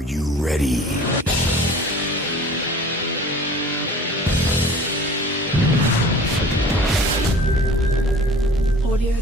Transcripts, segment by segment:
Are you ready? Audio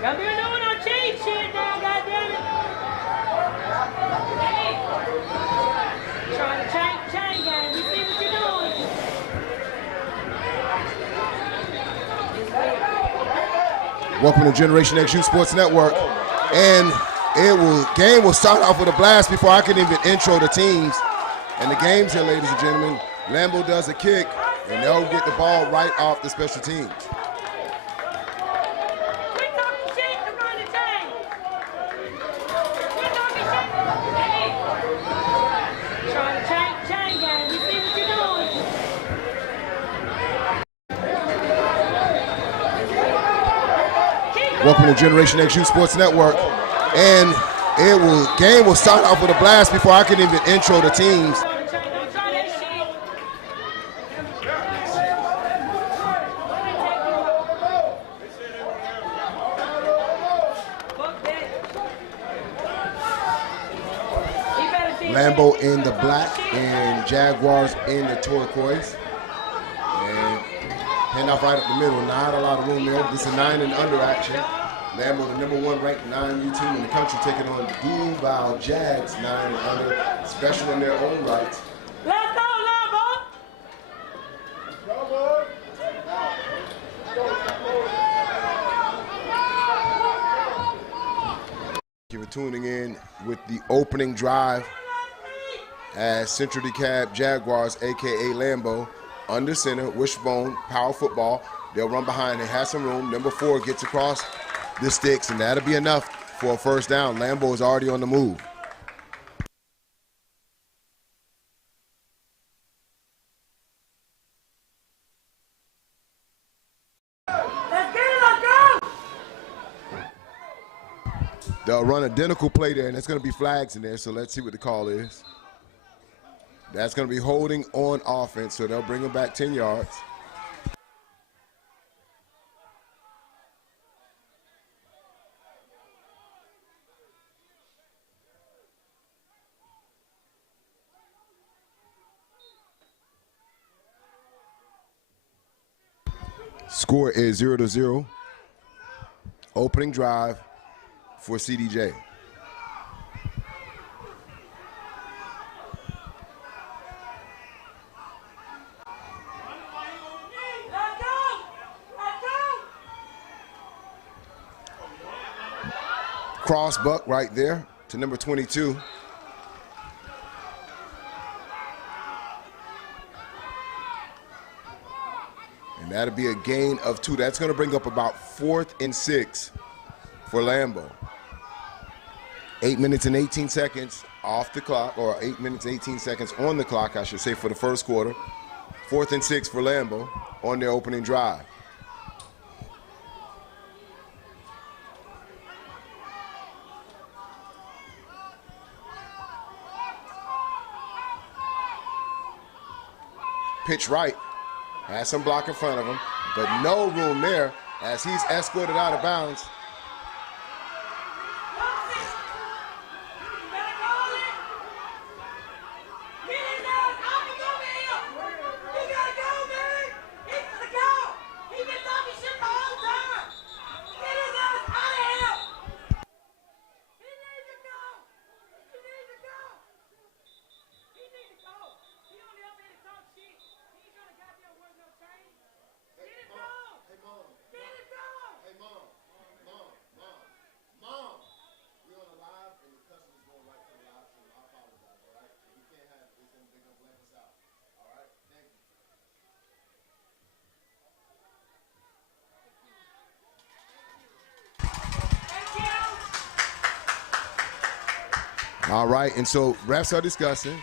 Y'all be doing no cheat shit now, goddammit. Hey. Trying to chain game. We see what you're doing. Welcome to Generation X Youth Sports Network. And game will start off with a blast before I can even intro the teams. And the games here, ladies and gentlemen. Lambo does a kick, and they'll get the ball right off the special teams. Welcome to Generation X Youth Sports Network. And game will start off with a blast before I can even intro the teams. Lambo in the black and Jaguars in the turquoise. And handoff right up the middle, not a lot of room there. This is 9 and under action. Lambo, the #1 ranked 9U team in the country, taking on Duval Jags, 9 and under, special in their own right. Let's go, Lambo! Thank you for tuning in with the opening drive as Central DeKalb Jaguars, a.k.a. Lambo, under center, wishbone, power football. They'll run behind. They have some room. #4 gets across the sticks, and that'll be enough for a first down. Lambo is already on the move. They'll run identical play there, and there's going to be flags in there, so let's see what the call is. That's going to be holding on offense, so they'll bring them back 10 yards. Score is 0-0. Opening drive for CDJ. Cross buck right there to number 22. And that'll be a gain of 2. That's going to bring up about 4th and 6 for Lambo. 8 minutes and 18 seconds off the clock, or 8 minutes and 18 seconds on the clock, I should say, for the first quarter. 4th and 6 for Lambo on their opening drive. Pitch right, has some block in front of him, but no room there as he's escorted out of bounds. All right, and so refs are discussing.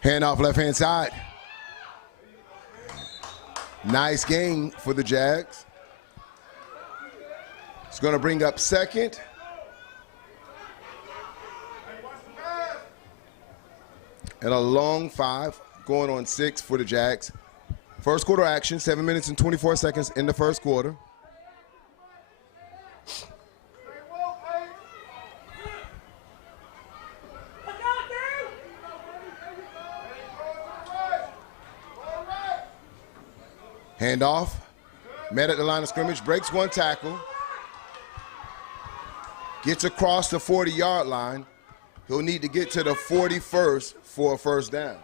Hand off left-hand side. Nice gain for the Jags. It's going to bring up second. And a long 5, going on 6 for the Jags. First quarter action, 7 minutes and 24 seconds in the first quarter. Handoff, met at the line of scrimmage, breaks one tackle, gets across the 40-yard line. He'll need to get to the 41st for a first down.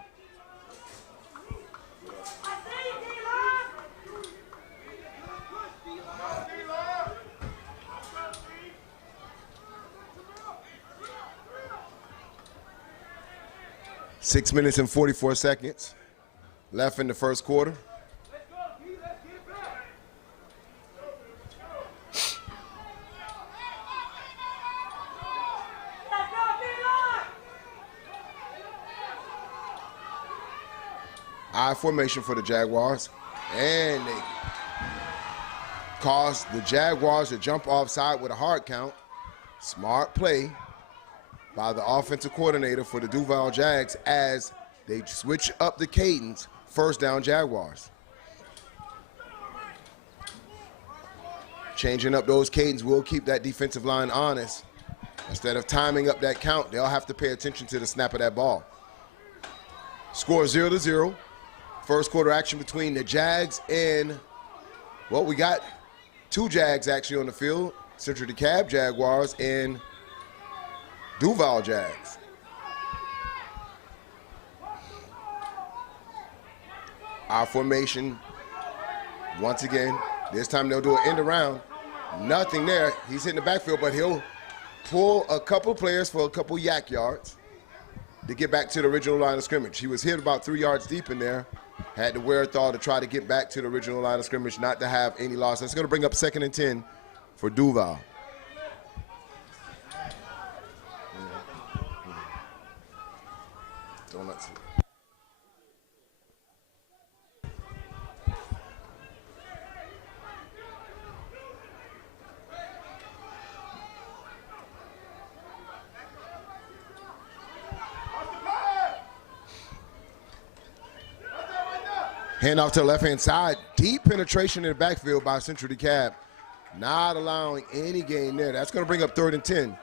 Six minutes and 44 seconds left in the first quarter. I formation for the Jaguars, and they caused the Jaguars to jump offside with a hard count. Smart play by the offensive coordinator for the Duval Jags as they switch up the cadence. First down, Jaguars. Changing up those cadence will keep that defensive line honest. Instead of timing up that count, they'll have to pay attention to the snap of that ball. Score 0-0. First quarter action between the Jags and, well, we got two Jags actually on the field, Central DeKalb Jaguars and Duval Jags. Our formation, once again, this time they'll do an end around. Nothing there. He's hitting the backfield, but he'll pull a couple players for a couple yak yards to get back to the original line of scrimmage. He was hit about 3 yards deep in there. Had the wherewithal to try to get back to the original line of scrimmage, not to have any loss. That's going to bring up 2nd and 10 for Duval. Donuts. Hand off to the left-hand side. Deep penetration in the backfield by Central DeKalb. Not allowing any gain there. That's going to bring up 3rd and 10.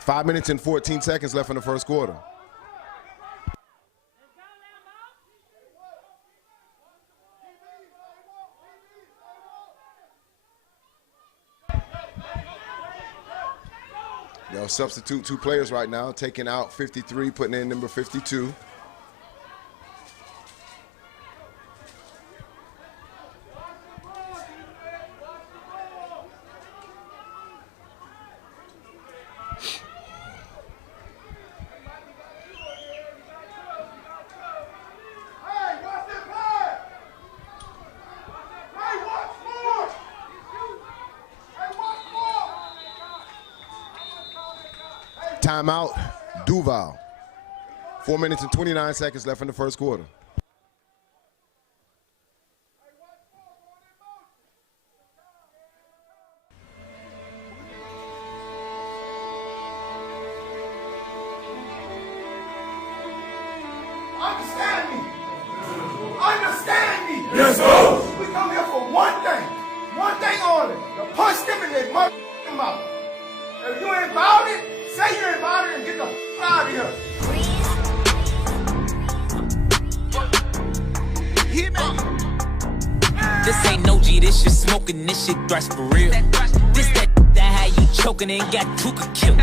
5 minutes and 14 seconds left in the first quarter. They'll substitute 2 players right now, taking out 53, putting in number 52. Timeout, Duval. 4 minutes and 29 seconds left in the first quarter. Understand me. Understand me. Let's go. We come here for one thing only. To punch them in their motherfucking mouth. If you ain't about it, say you ain't about it and get the f out of here. This ain't no G, this shit smoking, this shit thrash for real. This that how you choking and got Tuka killed.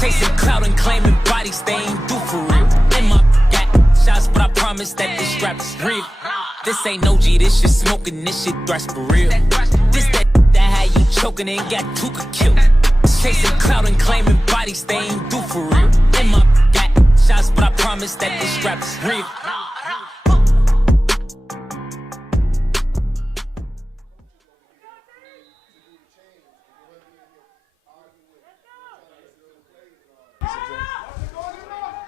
Chasing clout and claiming bodies, they ain't do for real. And my got shots, but I promise that this strap is real. This ain't no G, this shit smoking, this shit thrash for real. This that how you choking and got Tuka killed. Chasing clout and claiming bodies, they ain't do for real. And my got shots, but I promise that this strap is real.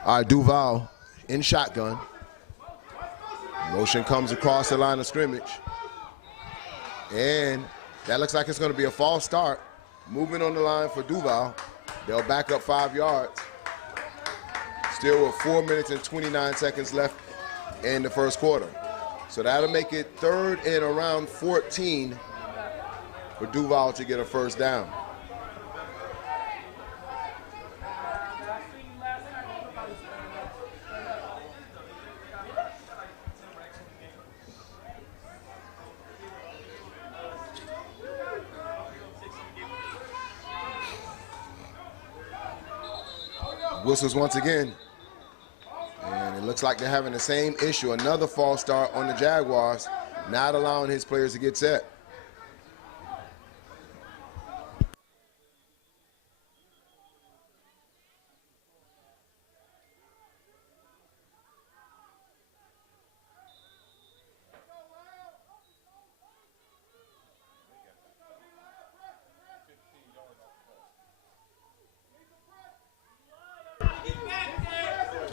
All right, Duval in shotgun. Motion comes across the line of scrimmage. And that looks like it's going to be a false start. Movement on the line for Duval. They'll back up 5 yards. Still with 4 minutes and 29 seconds left in the first quarter. So that'll make it 3rd and around 14 for Duval to get a first down. Whistles once again. And it looks like they're having the same issue. Another false start on the Jaguars, not allowing his players to get set.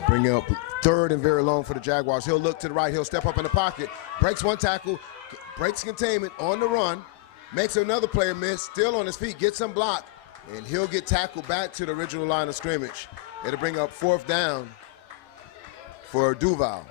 Bring up 3rd and very long for the Jaguars. He'll look to the right. He'll step up in the pocket. Breaks one tackle. Breaks containment on the run. Makes another player miss. Still on his feet. Gets some block. And he'll get tackled back to the original line of scrimmage. It'll bring up 4th down for Duval.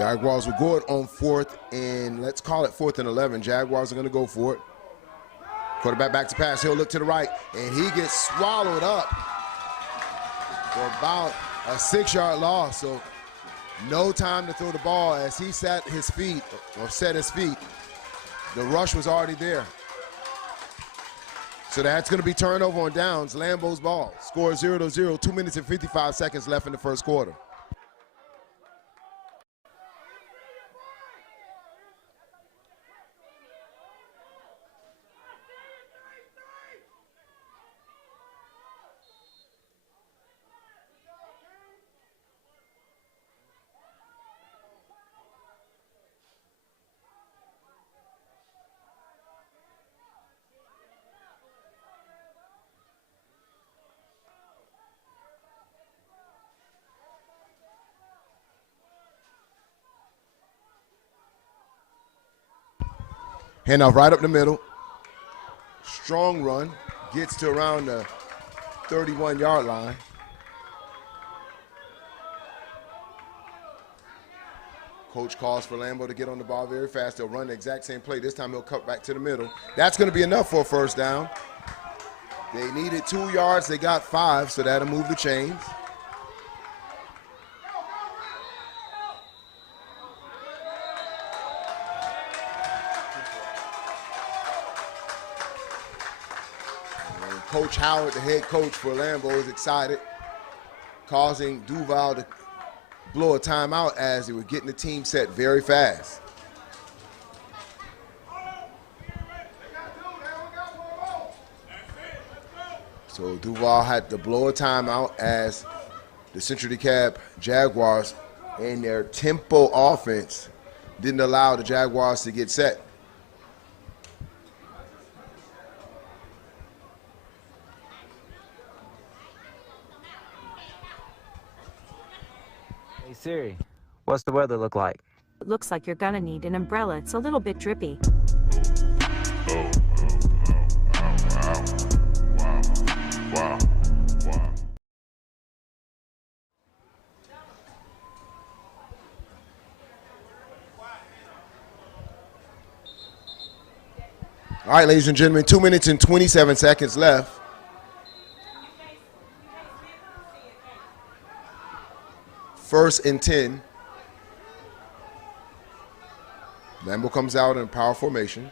Jaguars will go it on 4th and let's call it 4th and 11. Jaguars are going to go for it. Quarterback back to pass. He'll look to the right, and he gets swallowed up for about a 6-yard loss. So no time to throw the ball as he set his feet. The rush was already there. So that's going to be turnover on downs. Lambo's ball. Score 0-0. 2 minutes and 55 seconds left in the first quarter. Handoff right up the middle. Strong run. Gets to around the 31-yard line. Coach calls for Lambo to get on the ball very fast. They'll run the exact same play. This time he'll cut back to the middle. That's going to be enough for a first down. They needed 2 yards. They got 5, so that'll move the chains. Coach Howard, the head coach for Lambo, is excited, causing Duval to blow a timeout as they were getting the team set very fast. So Duval had to blow a timeout as the Central DeKalb Jaguars and their tempo offense didn't allow the Jaguars to get set. Hey Siri, what's the weather look like? It looks like you're gonna need an umbrella. It's a little bit drippy. Wow. All right, ladies and gentlemen, 2 minutes and 27 seconds left. First and 10. Lambo comes out in power formation.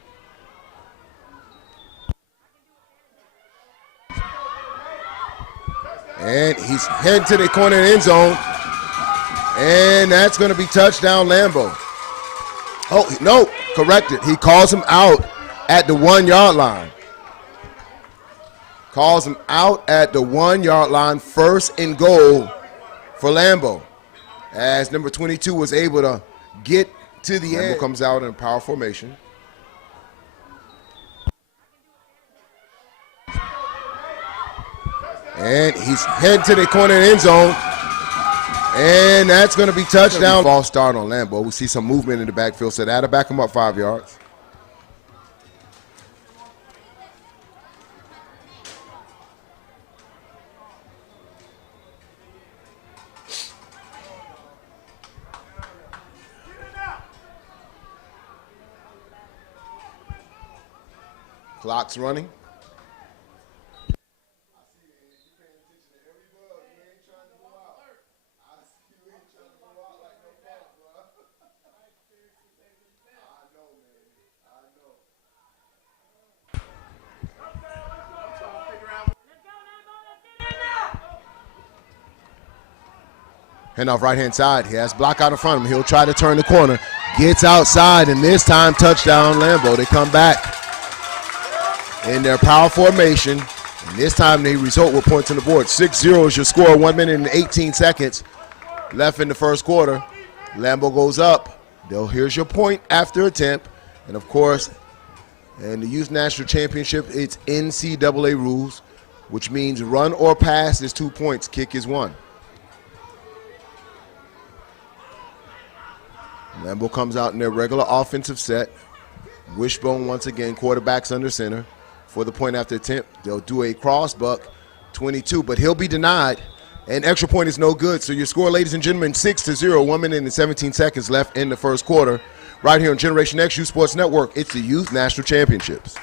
And he's heading to the corner end zone. And that's going to be touchdown Lambo. Oh, no, corrected. He calls him out at the 1-yard line. Calls him out at the 1-yard line. First and goal for Lambo. As number 22 was able to get to the end. Lambo comes out in power formation. And he's heading to the corner end zone. And that's going to be touchdown. False start on Lambo. We see some movement in the backfield, so that'll back him up 5 yards. Clock's running. And off right-hand side, he has block out in front of him. He'll try to turn the corner, gets outside, and this time touchdown Lambo. They come back in their power formation, and this time they result with points on the board. 6-0 is your score. 1 minute and 18 seconds left in the first quarter. Lambo goes up. Here's your point after attempt, and of course, in the Youth National Championship, it's NCAA rules, which means run or pass is 2 points, kick is 1. Lambo comes out in their regular offensive set. Wishbone once again, quarterback's under center for the point after attempt. They'll do a cross buck, 22, but he'll be denied, An extra point is no good. So your score, ladies and gentlemen, 6-0, 1 minute and 17 seconds left in the first quarter. Right here on Generation X Youth Sports Network, it's the Youth National Championships.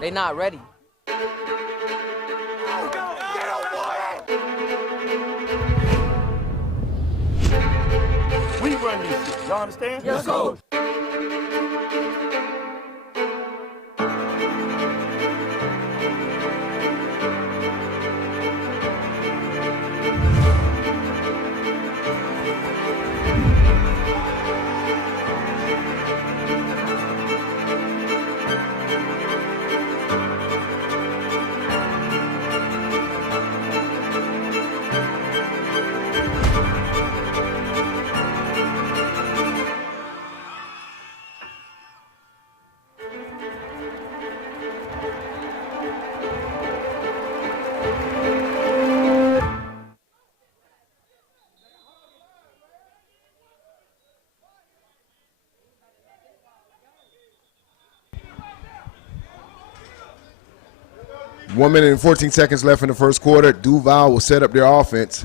They not ready. We run this shit. Y'all understand? Yes, go. One minute and 14 seconds left in the first quarter. Duval will set up their offense.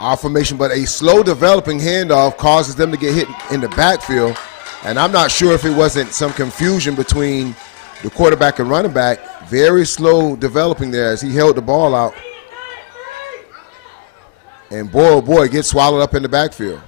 Our formation, but a slow developing handoff causes them to get hit in the backfield. And I'm not sure if it wasn't some confusion between the quarterback and running back. Very slow developing there as he held the ball out. And boy, oh boy, gets swallowed up in the backfield.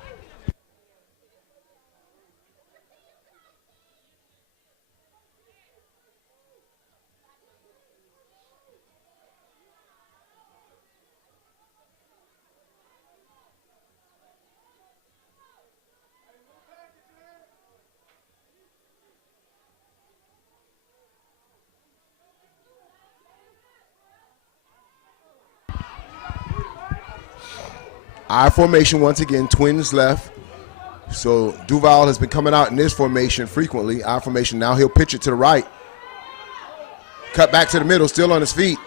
Our formation, once again, twins left. So Duval has been coming out in this formation frequently. Our formation, now he'll pitch it to the right. Cut back to the middle, still on his feet.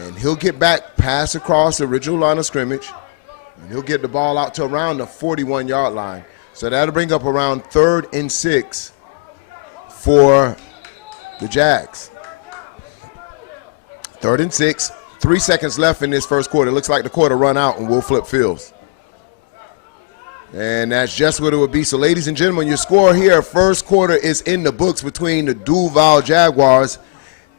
And he'll get back, pass across the original line of scrimmage. And he'll get the ball out to around the 41-yard line. So that'll bring up around 3rd and 6 for the Jags. 3rd and 6. 3 seconds left in this first quarter. It looks like the quarter run out and we'll flip fields. And that's just what it would be. So, ladies and gentlemen, your score here, first quarter is in the books between the Duval Jaguars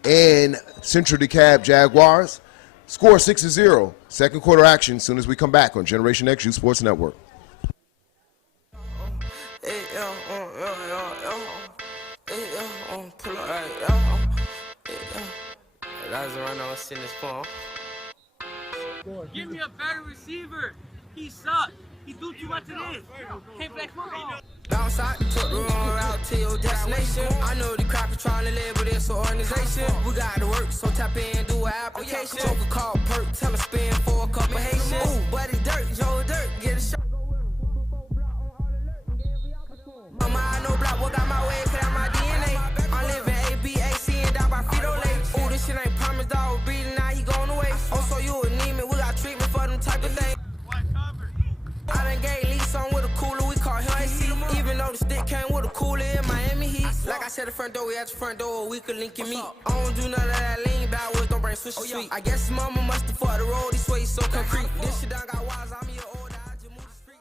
and Central DeKalb Jaguars. Score 6-0. Second quarter action as soon as we come back on Generation X Youth Sports Network. Give me a better receiver. He sucks. He do too much of this. Can't play football. Bounce out, took the wrong route to your destination. I know the crap is trying to label this organization. We got to work, so tap in, do an application. Took a call, perk, tell her spin for a couple Haitians. Ooh, but it's dirt, Joe Dirt, get a shot. Mama, I know block, what got my way, cause I'm my DNA. I'm living A-B-A-C and down by Frito-Lay. Ooh, this shit ain't promised, dog, breathing, now he going away. Oh, so you anemic, we got treatment for them type of things. I done gave Lee some with a cooler, we call him AC. Even though the stick came with a cooler in Miami Heat. Like I said, the front door, we at the front door, we could link and meet. I don't do none of that lean backwards, don't bring switch sweet. I guess mama must have fought the road, this way so concrete. This shit done got wise, I'm your old, I just moved the street.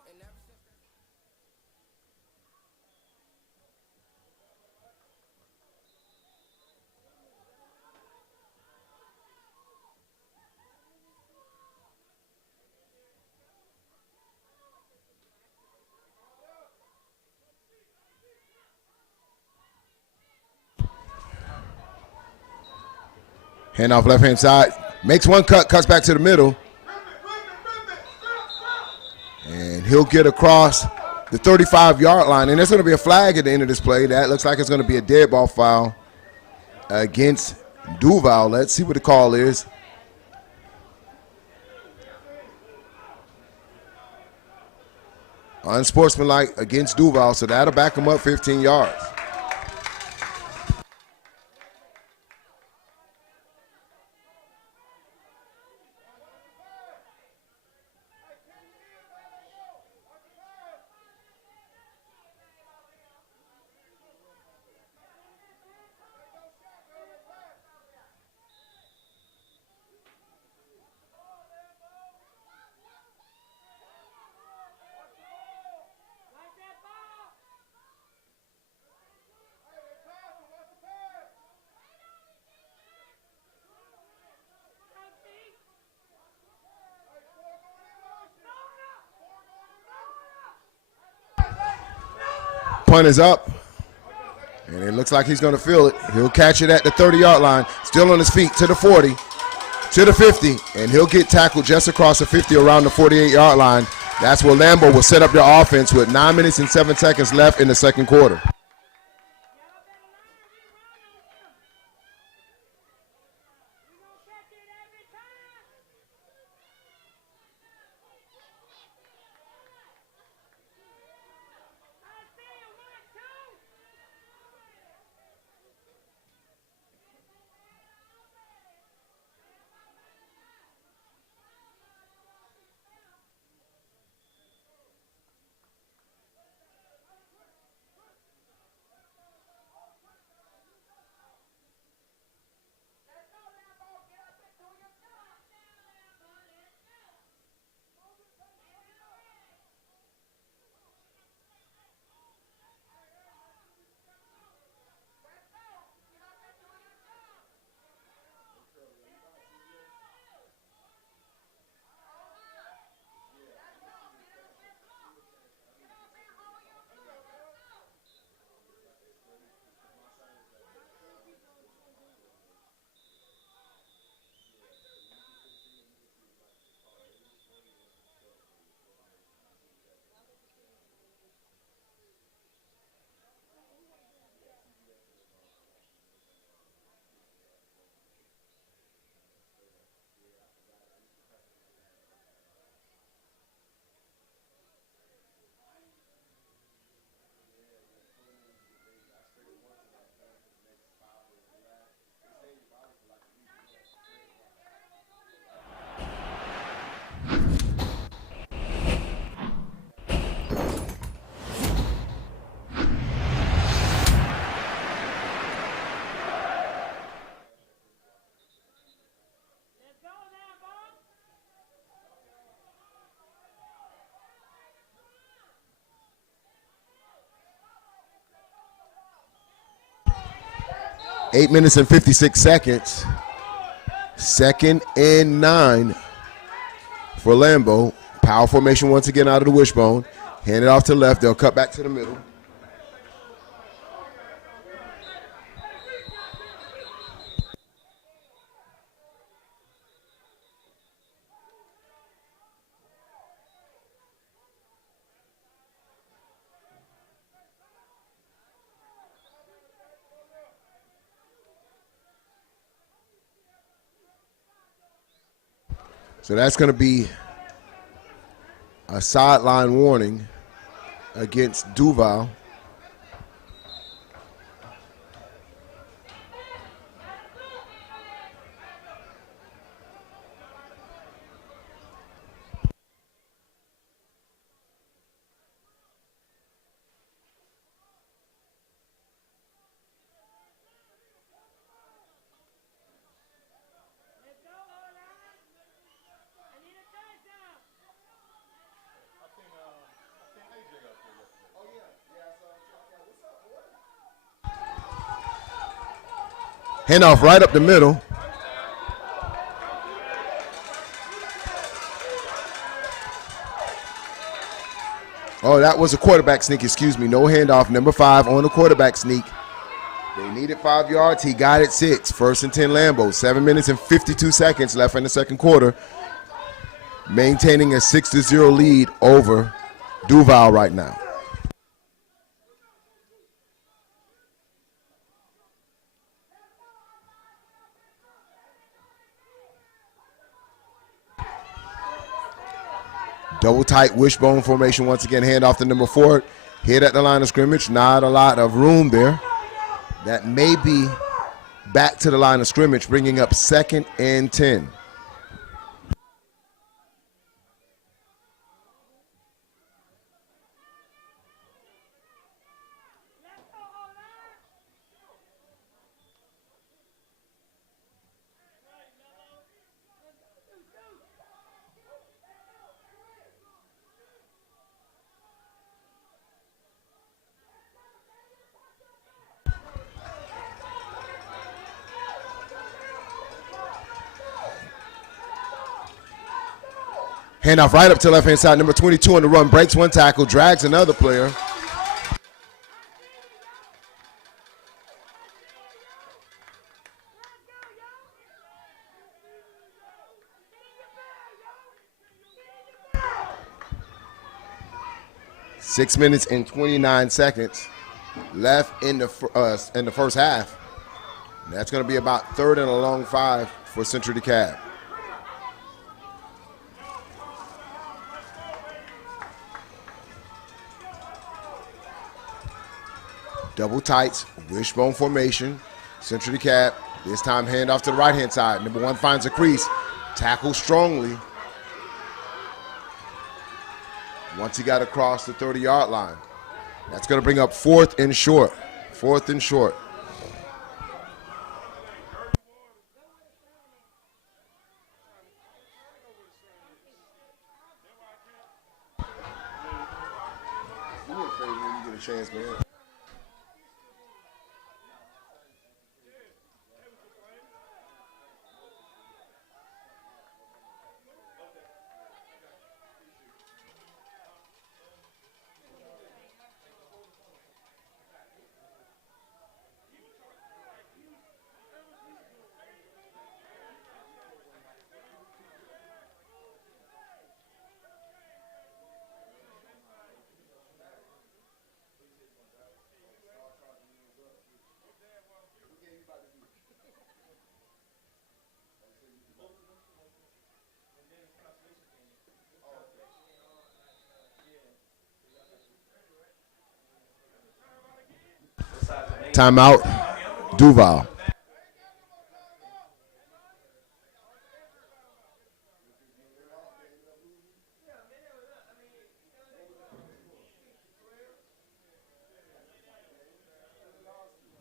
Hand off left-hand side. Makes one cut, cuts back to the middle. And he'll get across the 35-yard line. And there's going to be a flag at the end of this play. That looks like it's going to be a dead ball foul against Duval. Let's see what the call is. Unsportsmanlike against Duval, so that'll back him up 15 yards. Punt is up, and it looks like he's going to feel it. He'll catch it at the 30-yard line, still on his feet to the 40, to the 50, and he'll get tackled just across the 50 around the 48-yard line. That's where Lambo will set up their offense with 9 minutes and 7 seconds left in the second quarter. Eight minutes and 56 seconds. 2nd and 9 for Lambo. Power formation once again out of the wishbone. Hand it off to the left. They'll cut back to the middle. So that's going to be a sideline warning against Duval. Handoff right up the middle. Oh, that was a quarterback sneak, excuse me. No handoff. Number 5 on the quarterback sneak. They needed 5 yards. He got it 6. 1st and 10 Lambo. 7 minutes and 52 seconds left in the second quarter. Maintaining a 6-0 lead over Duval right now. Double tight wishbone formation once again. Hand off to number 4. Hit at the line of scrimmage. Not a lot of room there. That may be back to the line of scrimmage, bringing up 2nd and 10. Handoff right up to left-hand side. Number 22 on the run. Breaks one tackle. Drags another player. Six minutes and 29 seconds left in the first half. That's going to be about 3rd and a long 5 for Central DeKalb. Double tights, wishbone formation. Central DeKalb, this time hand off to the right-hand side. Number 1 finds a crease, tackles strongly. Once he got across the 30-yard line. That's going to bring up 4th and short. 4th and short. You were afraid when you get a chance, man. Timeout, Duval.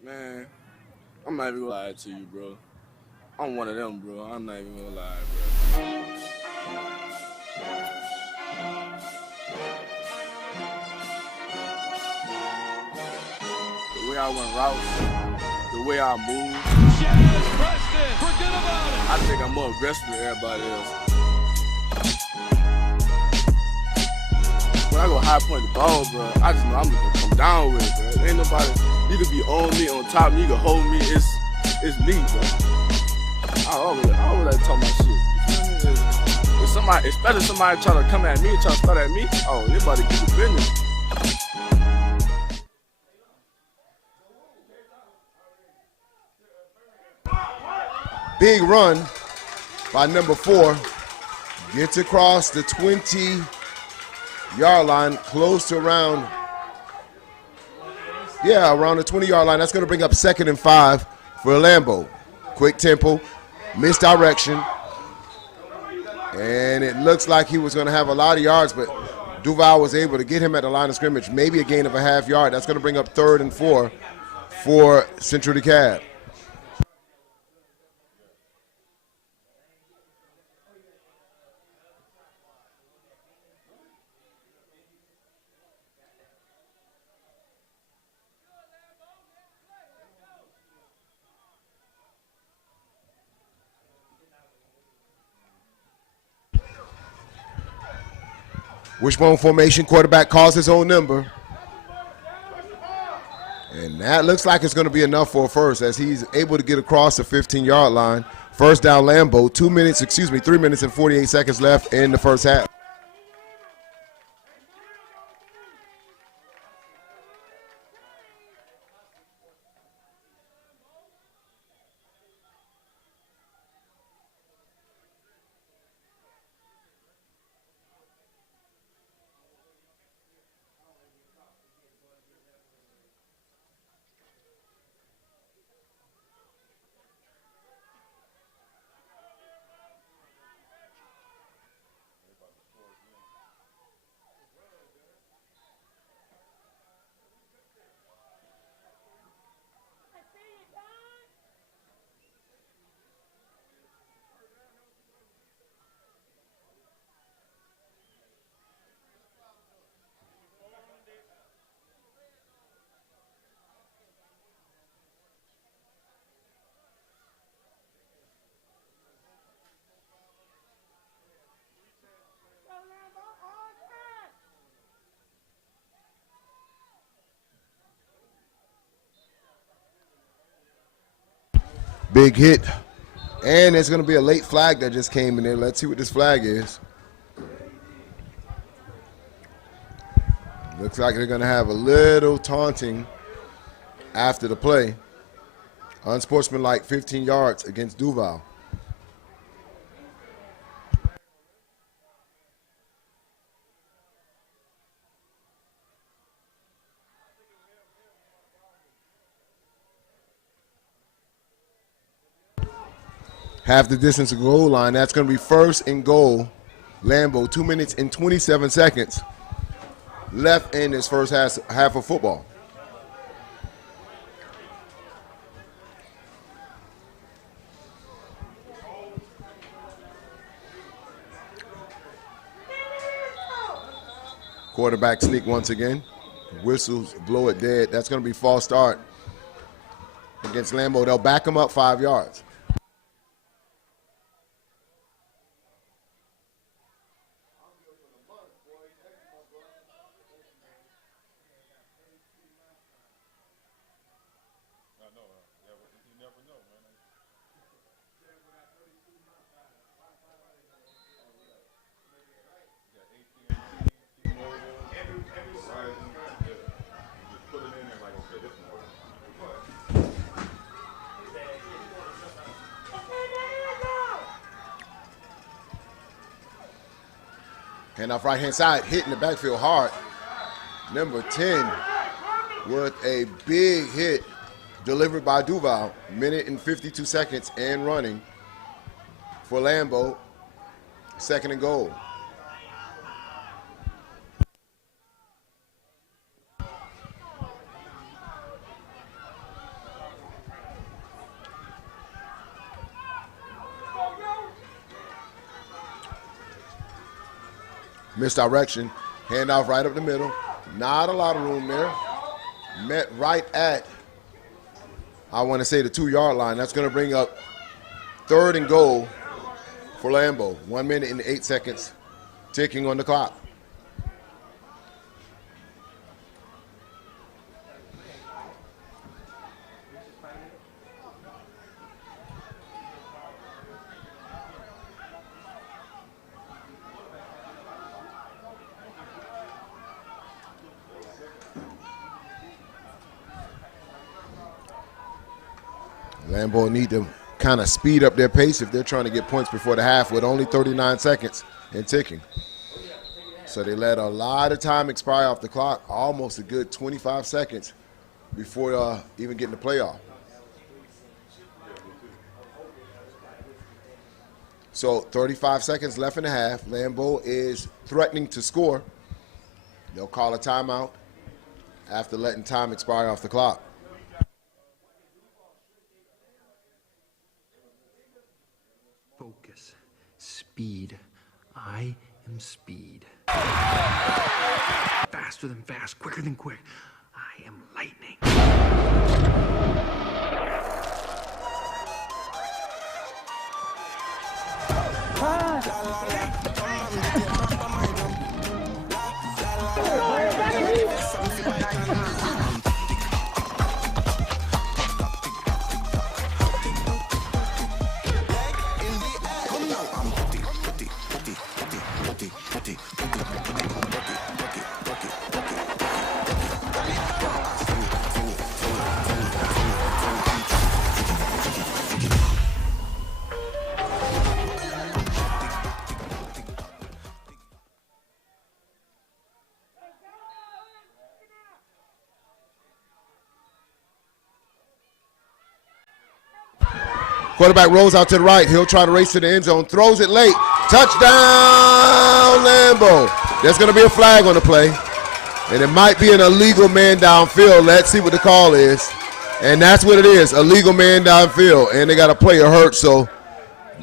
Man, I'm not even gonna lie to you, bro. I'm one of them, bro. I'm not even gonna lie, bro. The way I run routes, the way I move. I think I'm more aggressive than everybody else. When I go high point the ball, bro, I just know I'm gonna come down with it, bro. Ain't nobody, you can be on me, on top of me, you can hold me, it's me, bro. I always like to talk my shit. If somebody, especially somebody try to come at me and try to start at me, oh, you about to get the business. Big run by number 4. Gets across the 20-yard line, close to around the 20-yard line. That's going to bring up 2nd and 5 for Lambo. Quick tempo, misdirection. And it looks like he was going to have a lot of yards, but Duval was able to get him at the line of scrimmage, maybe a gain of a half yard. That's going to bring up 3rd and 4 for Central DeKalb. Wishbone formation, quarterback calls his own number. And that looks like it's going to be enough for a first as he's able to get across the 15-yard line. First down Lambo, 3 minutes and 48 seconds left in the first half. Big hit. And there's going to be a late flag that just came in there. Let's see what this flag is. Looks like they're going to have a little taunting after the play. Unsportsmanlike 15 yards against Duval. Half the distance to goal line. That's going to be first and goal. Lambo, 2 minutes and 27 seconds left in this first half of football. Quarterback sneak once again. Whistles blow it dead. That's going to be false start against Lambo. They'll back him up 5 yards. And off right-hand side, hitting the backfield hard. Number 10 with a big hit delivered by Duval. Minute and 52 seconds and running for Lambo. Second and goal. Misdirection, handoff right up the middle. Not a lot of room there. Met right at, I want to say, the 2-yard line. That's going to bring up third and goal for Lambo. 1 minute and 8 seconds ticking on the clock. Lambo need to kind of speed up their pace if they're trying to get points before the half with only 39 seconds and ticking. So they let a lot of time expire off the clock, almost a good 25 seconds before even getting the playoff. So 35 seconds left in the half. Lambo is threatening to score. They'll call a timeout after letting time expire off the clock. Focus. Speed. I am speed. Faster than fast, quicker than quick. I am lightning. Quarterback rolls out to the right. He'll try to race to the end zone. Throws it late. Touchdown, Lambo. There's going to be a flag on the play. And it might be an illegal man downfield. Let's see what the call is. And that's what it is, illegal man downfield. And they got a player hurt, so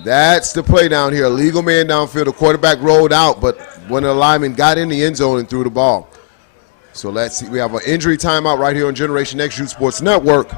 that's the play down here. Illegal man downfield. The quarterback rolled out, but one of the linemen got in the end zone and threw the ball. So let's see. We have an injury timeout right here on Generation X Youth Sports Network.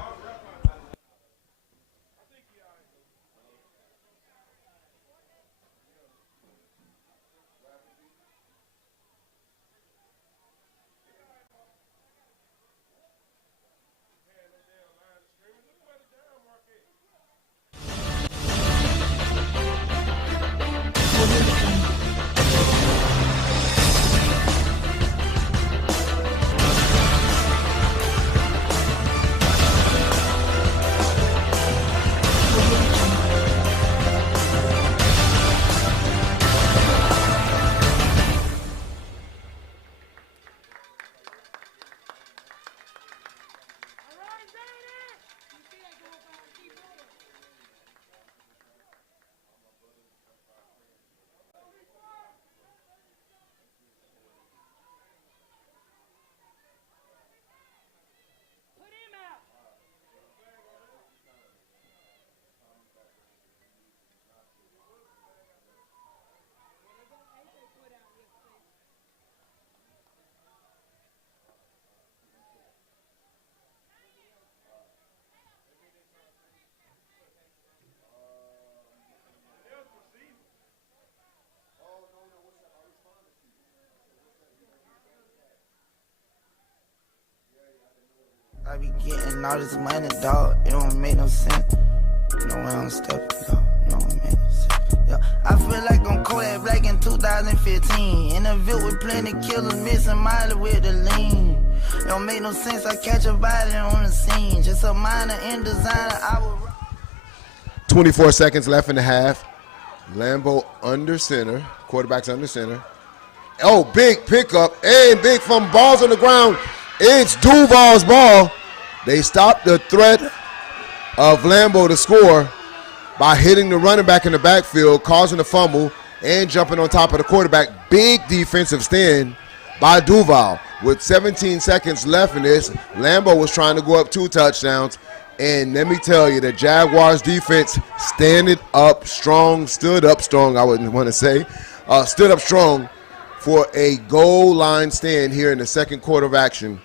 I be getting all this money, dog. It don't make no sense. No way I'm stepping, dog. It don't make no sense. Yeah. I feel like I'm Kodak Black in 2015. In a Ville with plenty killers, missing Miley with the lean. It don't make no sense. I catch a body on the scene. Just a minor in designer. 24 seconds left in the half. Lambo under center. Quarterback's under center. Oh, big pickup and big from balls on the ground. It's Duval's ball. They stopped the threat of Lambo to score by hitting the running back in the backfield, causing a fumble, and jumping on top of the quarterback. Big defensive stand by Duval. With 17 seconds left in this, Lambo was trying to go up 2 touchdowns. And let me tell you, the Jaguars defense stood up strong, I wouldn't want to say, stood up strong for a goal line stand here in the second quarter of action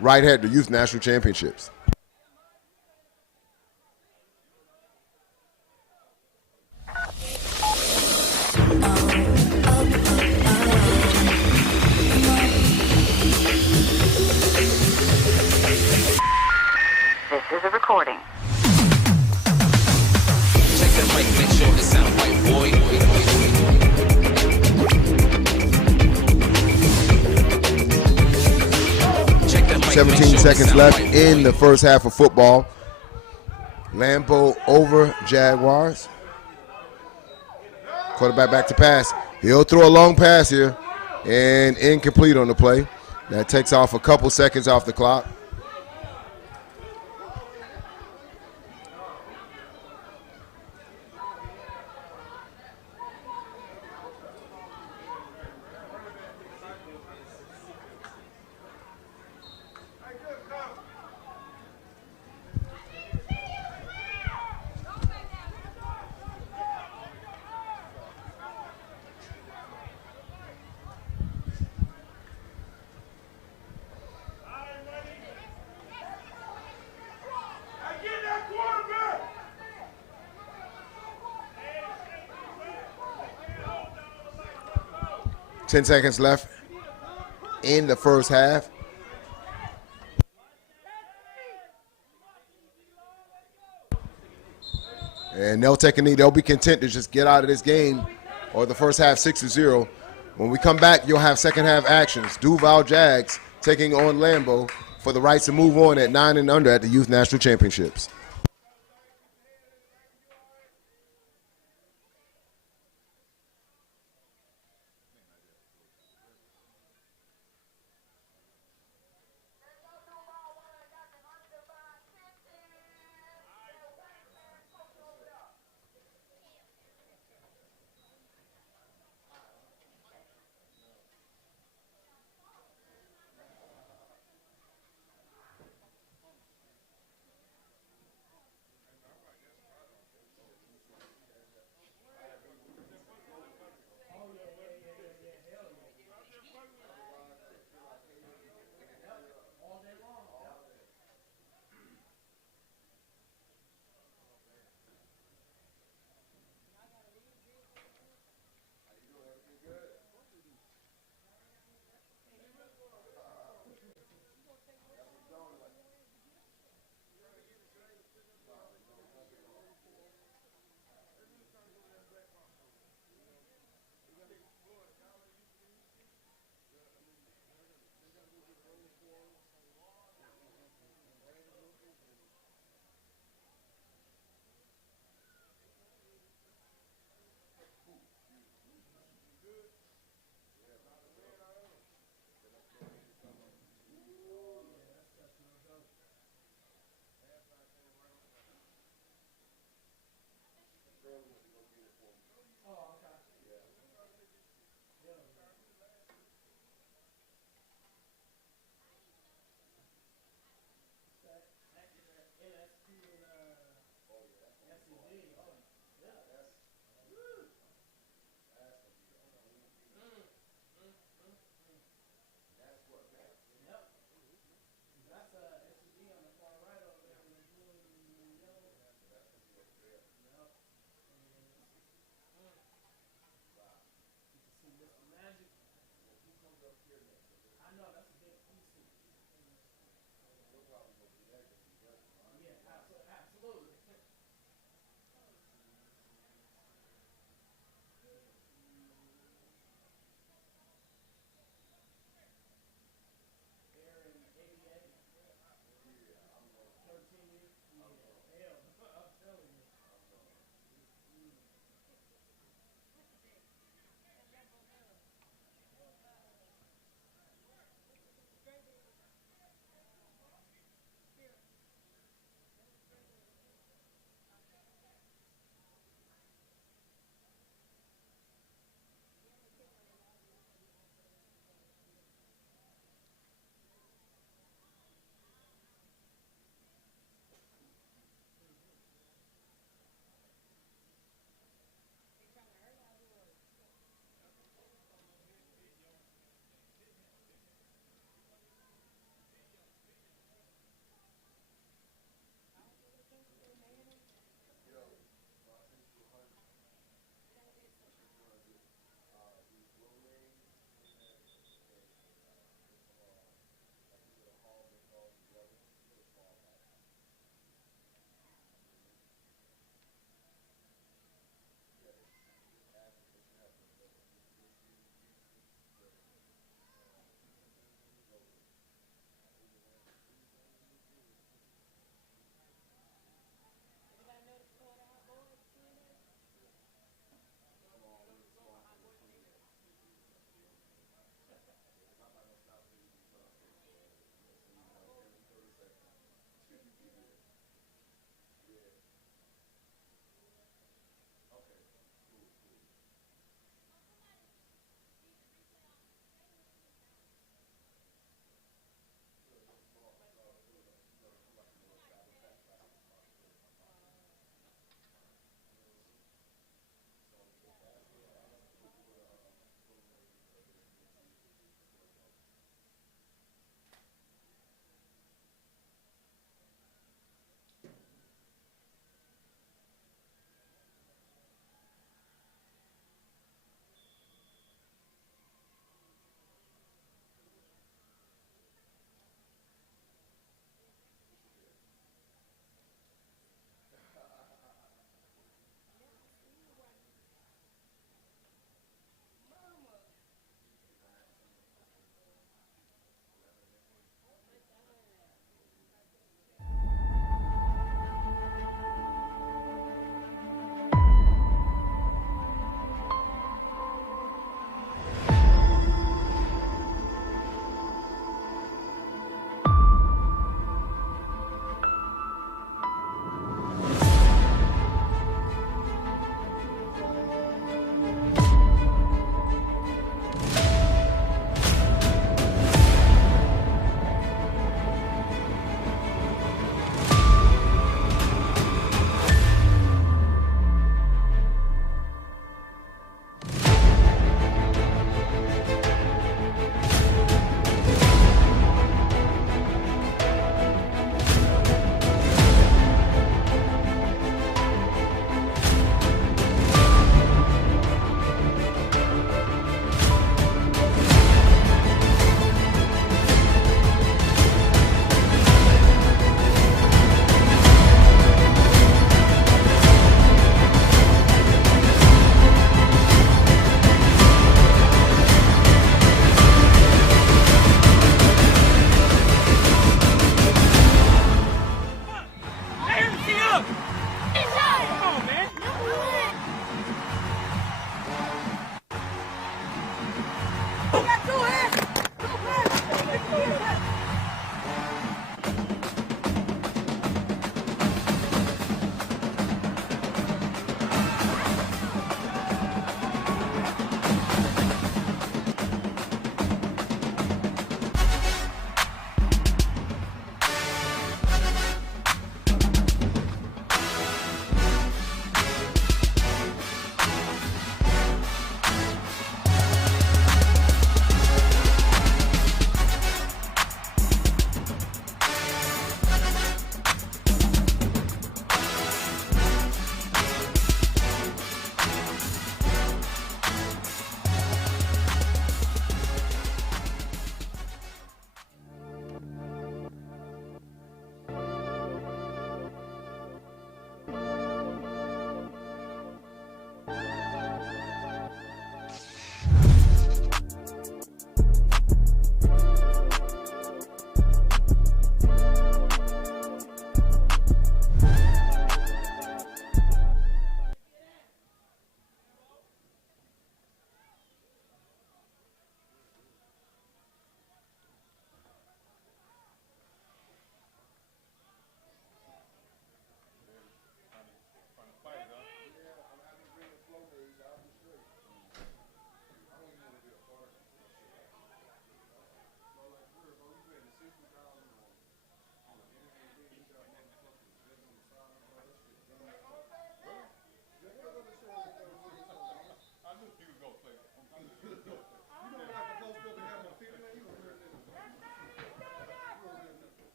right at the Youth National Championships. This is a recording. Check that mic, make sure it sound right, boy. 17 seconds left in the first half of football. Lambo over Jaguars. Quarterback back to pass. He'll throw a long pass here and incomplete on the play. That takes off a couple seconds off the clock. Ten seconds left in the first half. And they'll take a knee. They'll be content to just get out of this game or the first half 6-0. When we come back, you'll have second half actions. Duval Jags taking on Lambo for the rights to move on at 9 and under at the Youth National Championships.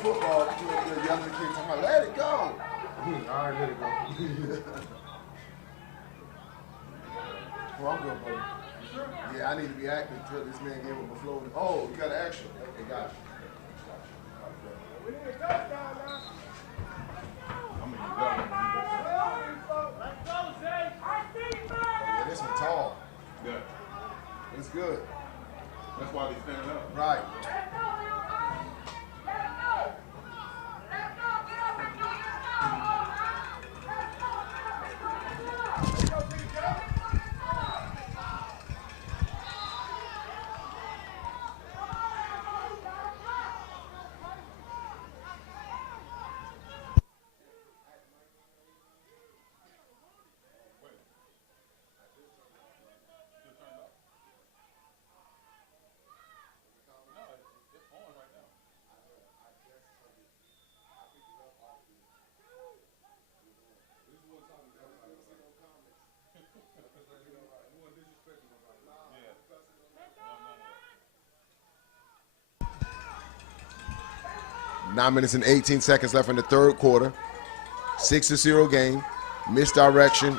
football, you're yelling at the kid, talking about, let it go. All right, let it go. Well, I'm good, buddy. Yeah, I need to be active until this man gave him a flow. Oh, you got action. Okay, got it. We need a touchdown now. I'm gonna be done. Let's go, Zay. Yeah, this one tall. Yeah. It's good. That's why they standing up. Right. Yeah. 9 minutes and 18 seconds left in the third quarter. 6-0 game. Misdirection.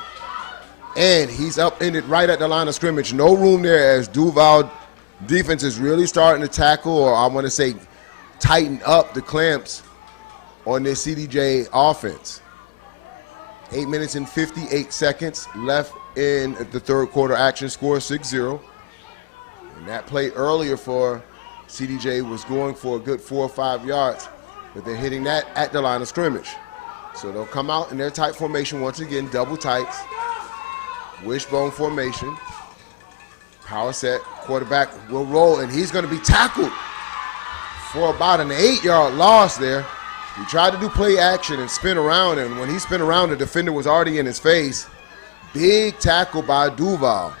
And he's up in it right at the line of scrimmage. No room there as Duval defense is really starting to tackle, or I want to say tighten up the clamps on this CDJ offense. 8 minutes and 58 seconds left in the third quarter action. Score 6-0. And that play earlier for CDJ was going for a good 4 or 5 yards, but they're hitting that at the line of scrimmage. So they'll come out in their tight formation once again, double tights, wishbone formation, power set, quarterback will roll, and he's going to be tackled for about an 8-yard loss there. He tried to do play action and spin around, and when he spun around, the defender was already in his face. Big tackle by Duval.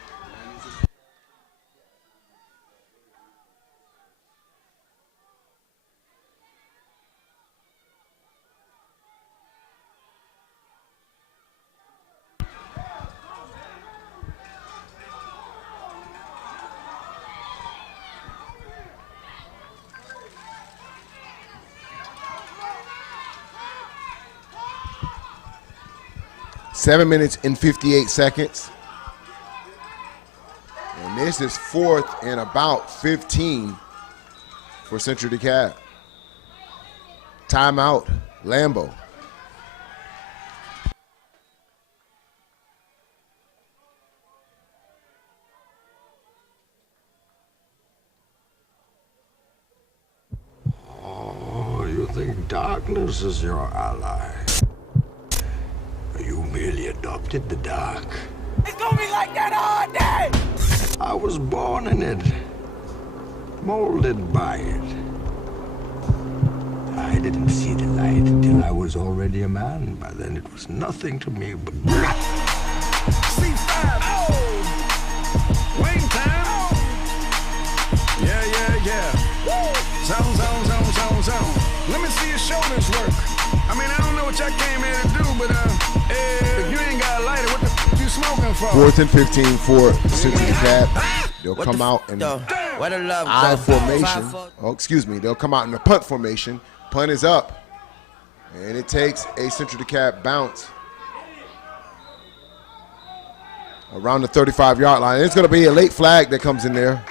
Seven minutes and 58 seconds. And this is 4th and about 15 for Central DeKalb. Timeout, Lambo. Oh, you think darkness is your ally? You merely adopted the dark. It's gonna be like that all day! I was born in it, molded by it. I didn't see the light until I was already a man. By then it was nothing to me but black. C5, oh! Waiting time! Oh. Yeah, yeah, yeah. Woo! Zone, zone, zone, zone, zone. Let me see your shoulders work. I mean, I don't know what y'all came here to do, but if you ain't got a lighter, what the f you smoking for? 4th and 15 for Central DeKalb. They'll come out in I formation. Oh, excuse me. They'll come out in the punt formation. Punt is up, and it takes a Central DeKalb bounce around the 35-yard line. It's going to be a late flag that comes in there.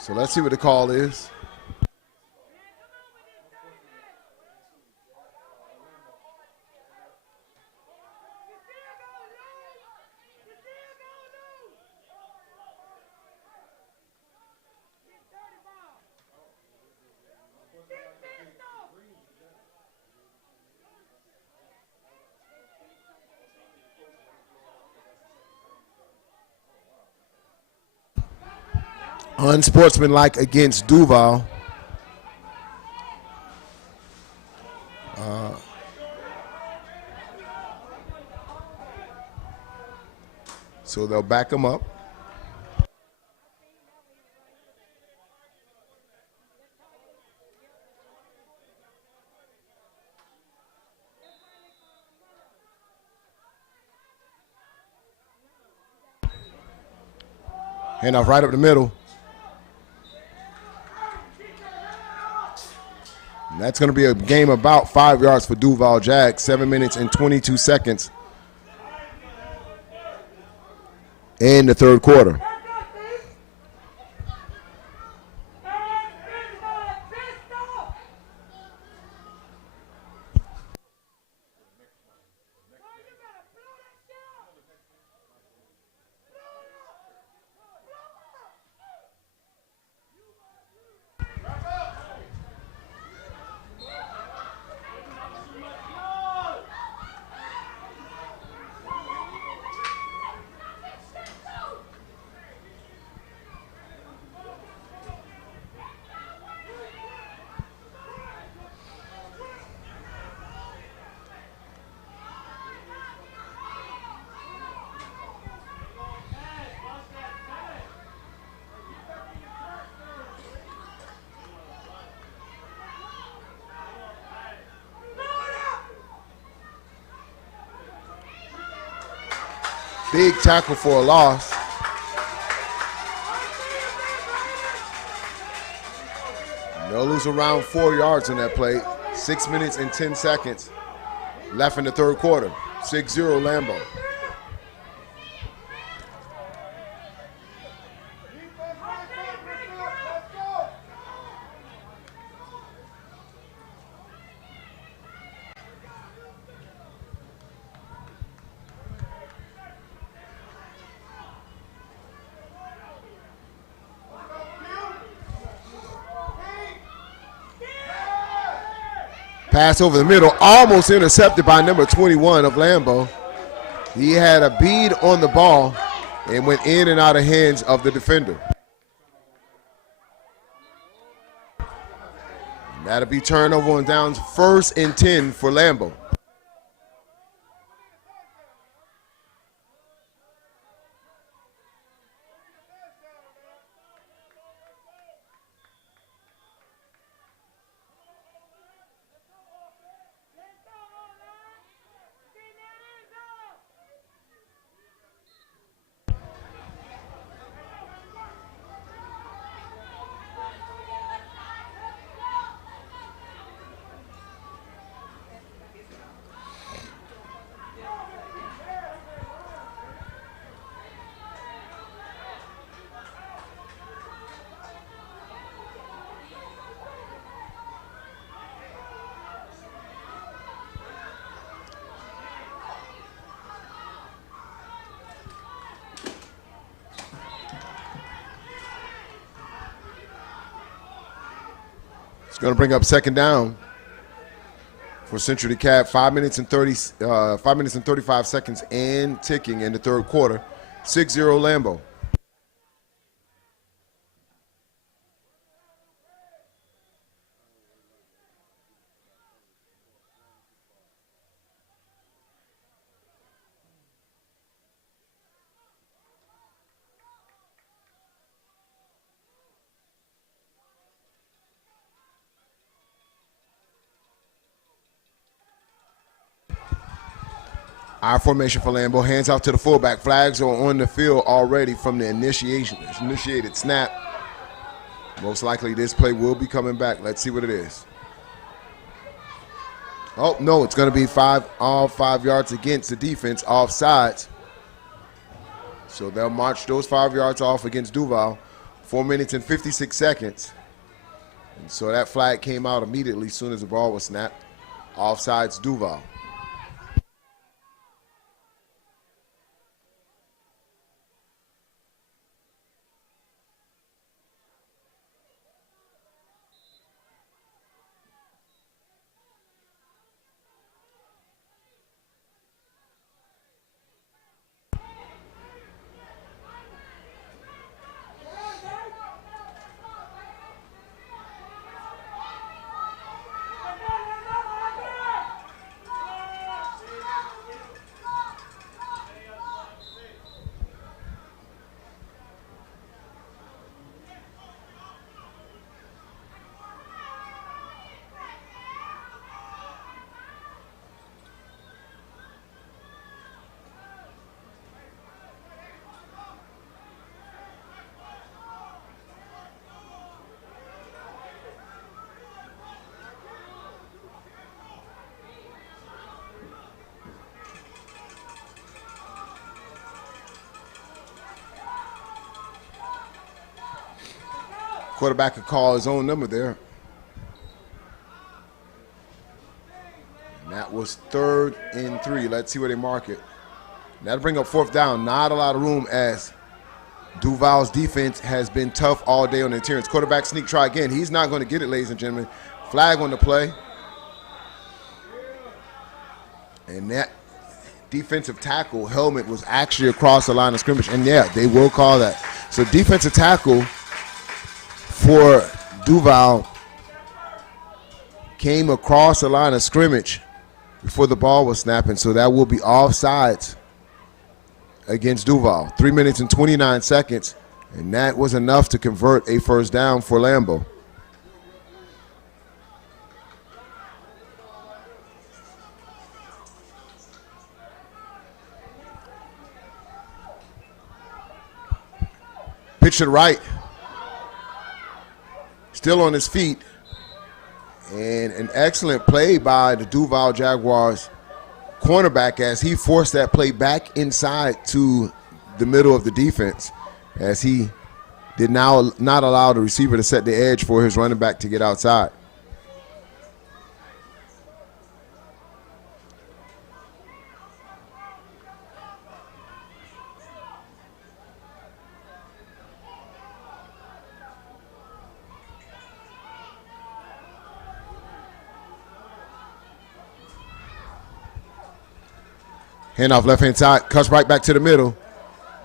So let's see what the call is. Unsportsmanlike against Duval. So So they'll back him up. Handoff right up the middle. And that's going to be a game about 5 yards for Duval Jags. 7 minutes and 22 seconds in the third quarter. Big tackle for a loss. They'll lose around 4 yards on that play. 6 minutes and 10 seconds left in the third quarter. 6-0 Lambo. Pass over the middle, almost intercepted by number 21 of Lambo. He had a bead on the ball and went in and out of hands of the defender. That'll be turnover on downs, 1st and 10 for Lambo. It's going to bring up second down for Central DeKalb. 5 minutes and 35 seconds and ticking in the third quarter. 6-0 Lambo. Our formation for Lambo, hands off to the fullback. Flags are on the field already from the initiated snap. Most likely this play will be coming back. Let's see what it is. Oh, no, it's going to be all 5 yards against the defense, offsides. So they'll march those 5 yards off against Duval. 4 minutes and 56 seconds. And so that flag came out immediately as soon as the ball was snapped. Offsides Duval. Quarterback could call his own number there. And that was 3rd and 3. Let's see where they mark it. That'll bring up 4th down. Not a lot of room as Duval's defense has been tough all day on the interior. Quarterback sneak try again. He's not going to get it, ladies and gentlemen. Flag on the play. And that defensive tackle helmet was actually across the line of scrimmage. And yeah, they will call that. So defensive tackle for Duval came across the line of scrimmage before the ball was snapping. So that will be offsides against Duval. 3 minutes and 29 seconds. And that was enough to convert a 1st down for Lambo. Pitch to the right. Still on his feet. And an excellent play by the Duval Jaguars cornerback as he forced that play back inside to the middle of the defense as he did now not allow the receiver to set the edge for his running back to get outside. Handoff left-hand side, cuts right back to the middle.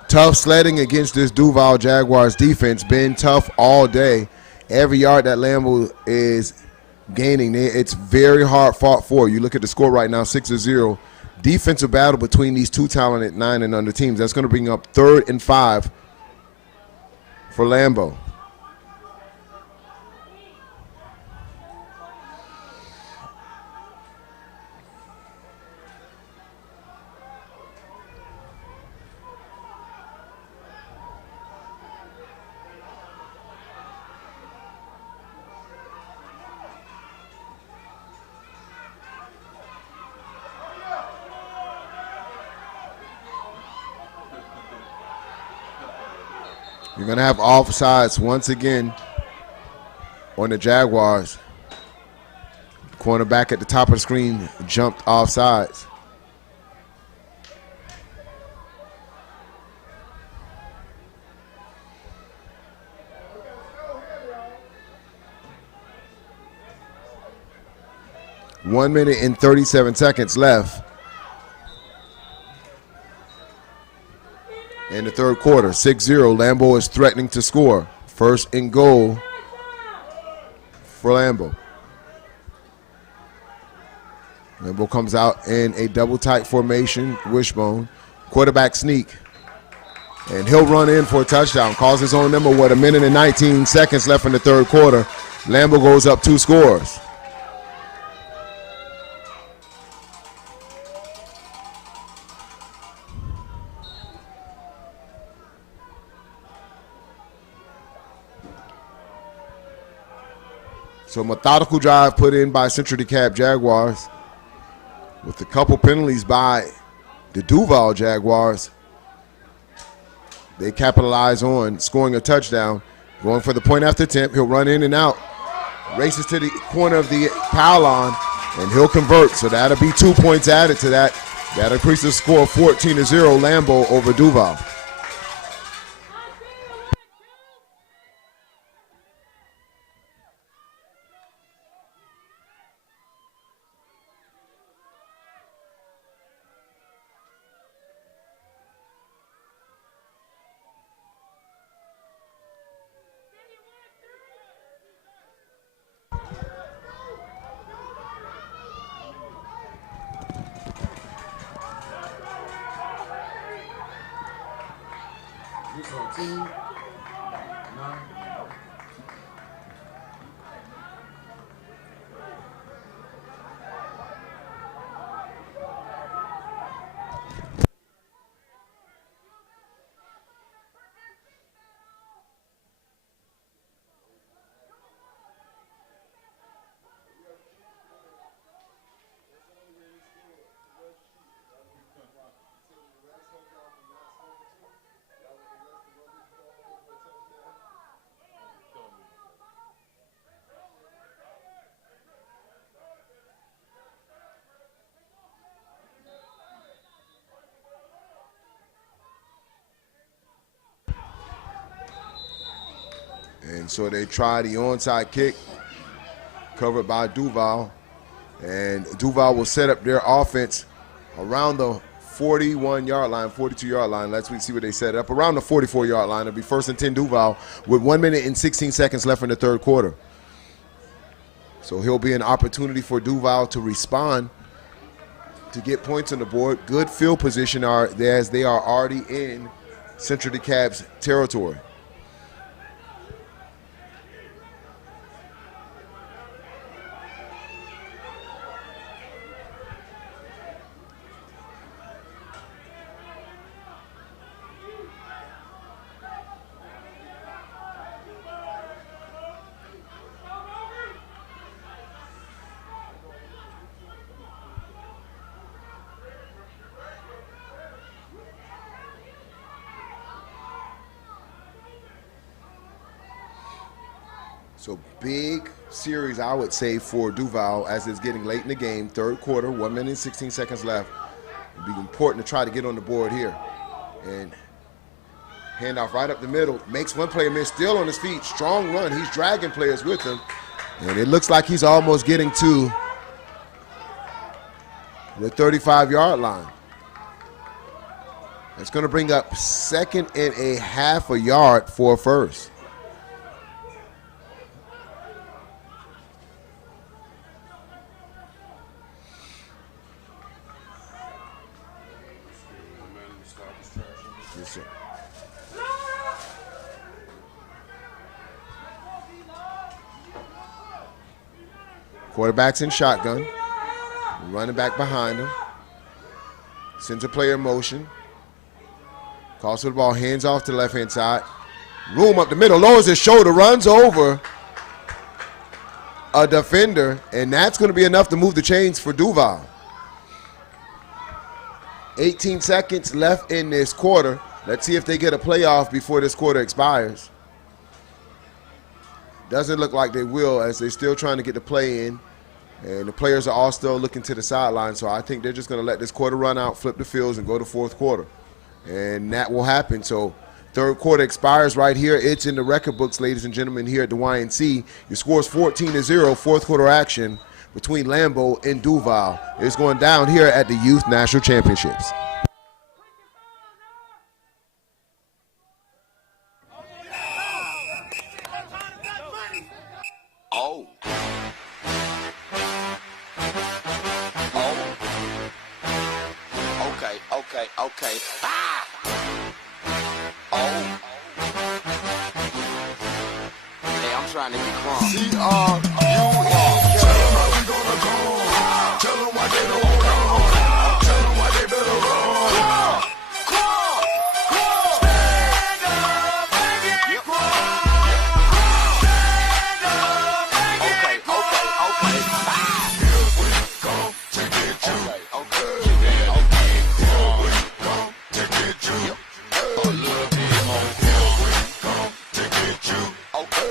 Tough sledding against this Duval Jaguars defense. Been tough all day. Every yard that Lambo is gaining, it's very hard fought for. You look at the score right now, 6-0. Defensive battle between these two talented 9 and under teams. That's going to bring up 3rd and 5 for Lambo. You're going to have offsides once again on the Jaguars. Cornerback at the top of the screen jumped offsides. One minute and 37 seconds left in the 3rd quarter. 6-0. Lambo is threatening to score. 1st and goal for Lambo. Lambo comes out in a double tight formation, wishbone. Quarterback sneak. And he'll run in for a touchdown. Calls his own number with 1 minute and 19 seconds left in the 3rd quarter. Lambo goes up 2 scores. So methodical drive put in by Central DeKalb Jaguars with a couple penalties by the Duval Jaguars. They capitalize on scoring a touchdown. Going for the point after attempt. He'll run in and out. Races to the corner of the pylon, and he'll convert. So that'll be 2 points added to that. That'll increase the score 14-0 Lambo over Duval. And so they try the onside kick, covered by Duval. And Duval will set up their offense around the 41-yard line, 42-yard line. Let's see what they set up. Around the 44-yard line. It'll be 1st and 10 Duval with 1 minute and 16 seconds left in the third quarter. So he'll be an opportunity for Duval to respond, to get points on the board. Good field position as they are already in Central DeKalb's territory. So big series, I would say, for Duval as it's getting late in the game. Third quarter, 1 minute and 16 seconds left. It'd be important to try to get on the board here. And handoff right up the middle. Makes one player miss, still on his feet. Strong run. He's dragging players with him. And it looks like he's almost getting to the 35-yard line. It's going to bring up 2nd and a half a yard for a first. Quarterback's in shotgun. Running back behind him. Sends a player in motion. Calls for the ball, hands off to the left-hand side. Room up the middle, lowers his shoulder, runs over a defender, and that's going to be enough to move the chains for Duval. 18 seconds left in this quarter. Let's see if they get a playoff before this quarter expires. Doesn't look like they will, as they're still trying to get the play in. And the players are all still looking to the sideline, so I think they're just going to let this quarter run out, flip the fields, and go to fourth quarter. And that will happen. So third quarter expires right here. It's in the record books, ladies and gentlemen, here at the YNC. Your score is 14-0, fourth quarter action between Lambo and Duval. It's going down here at the Youth National Championships. Oh. Okay. Ah! Oh. Hey, I'm trying to be calm. C-R-U-E. Tell them how we gonna come. Tell them why they don't come. Tell them why they better run. Stand up, make it crawl. Stand up, make it crawl. Okay. Here we come to get you. Okay.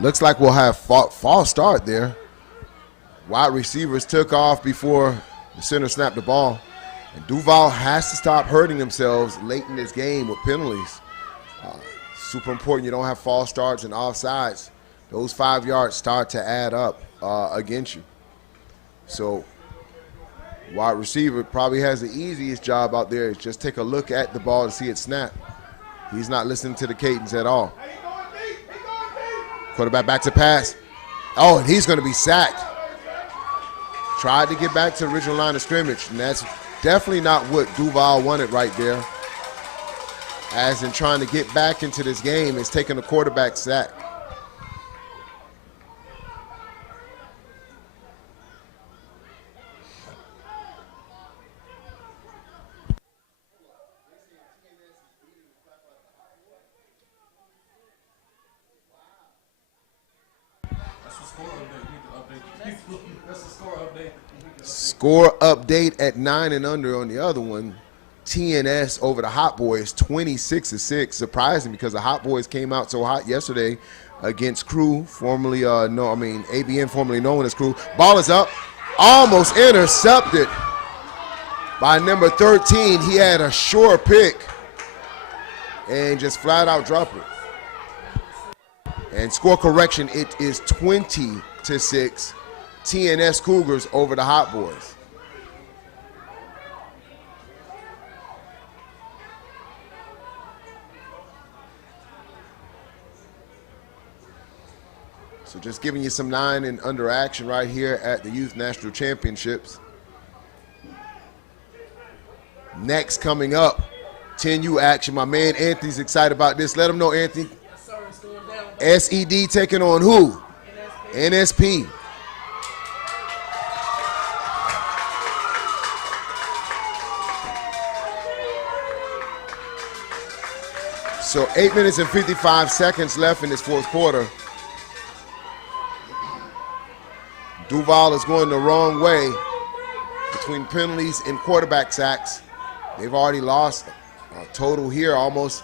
Looks like we'll have false start there. Wide receivers took off before the center snapped the ball. And Duval has to stop hurting themselves late in this game with penalties. Super important you don't have false starts and offsides. Those 5 yards start to add up against you. So wide receiver probably has the easiest job out there is just take a look at the ball to see it snap. He's not listening to the cadence at all. Quarterback back to pass. Oh, and he's going to be sacked. Tried to get back to the original line of scrimmage, and that's definitely not what Duval wanted right there. as in trying to get back into this game, is taking a quarterback sack. Score update at 9 and under on the other one. TNS over the Hot Boys, 26-6. Surprising because the Hot Boys came out so hot yesterday against Crew, formerly ABN, formerly known as Crew. Ball is up, almost intercepted by number 13. He had a sure pick and just flat out dropped it. And score correction, it is 20-6. TNS Cougars over the Hot Boys. So just giving you some 9 and under action right here at the Youth National Championships. Next coming up, 10U action. My man Anthony's excited about this. Let him know, Anthony. SED taking on who? NSP. So 8 minutes and 55 seconds left in this fourth quarter. Duval is going the wrong way between penalties and quarterback sacks. They've already lost a total here almost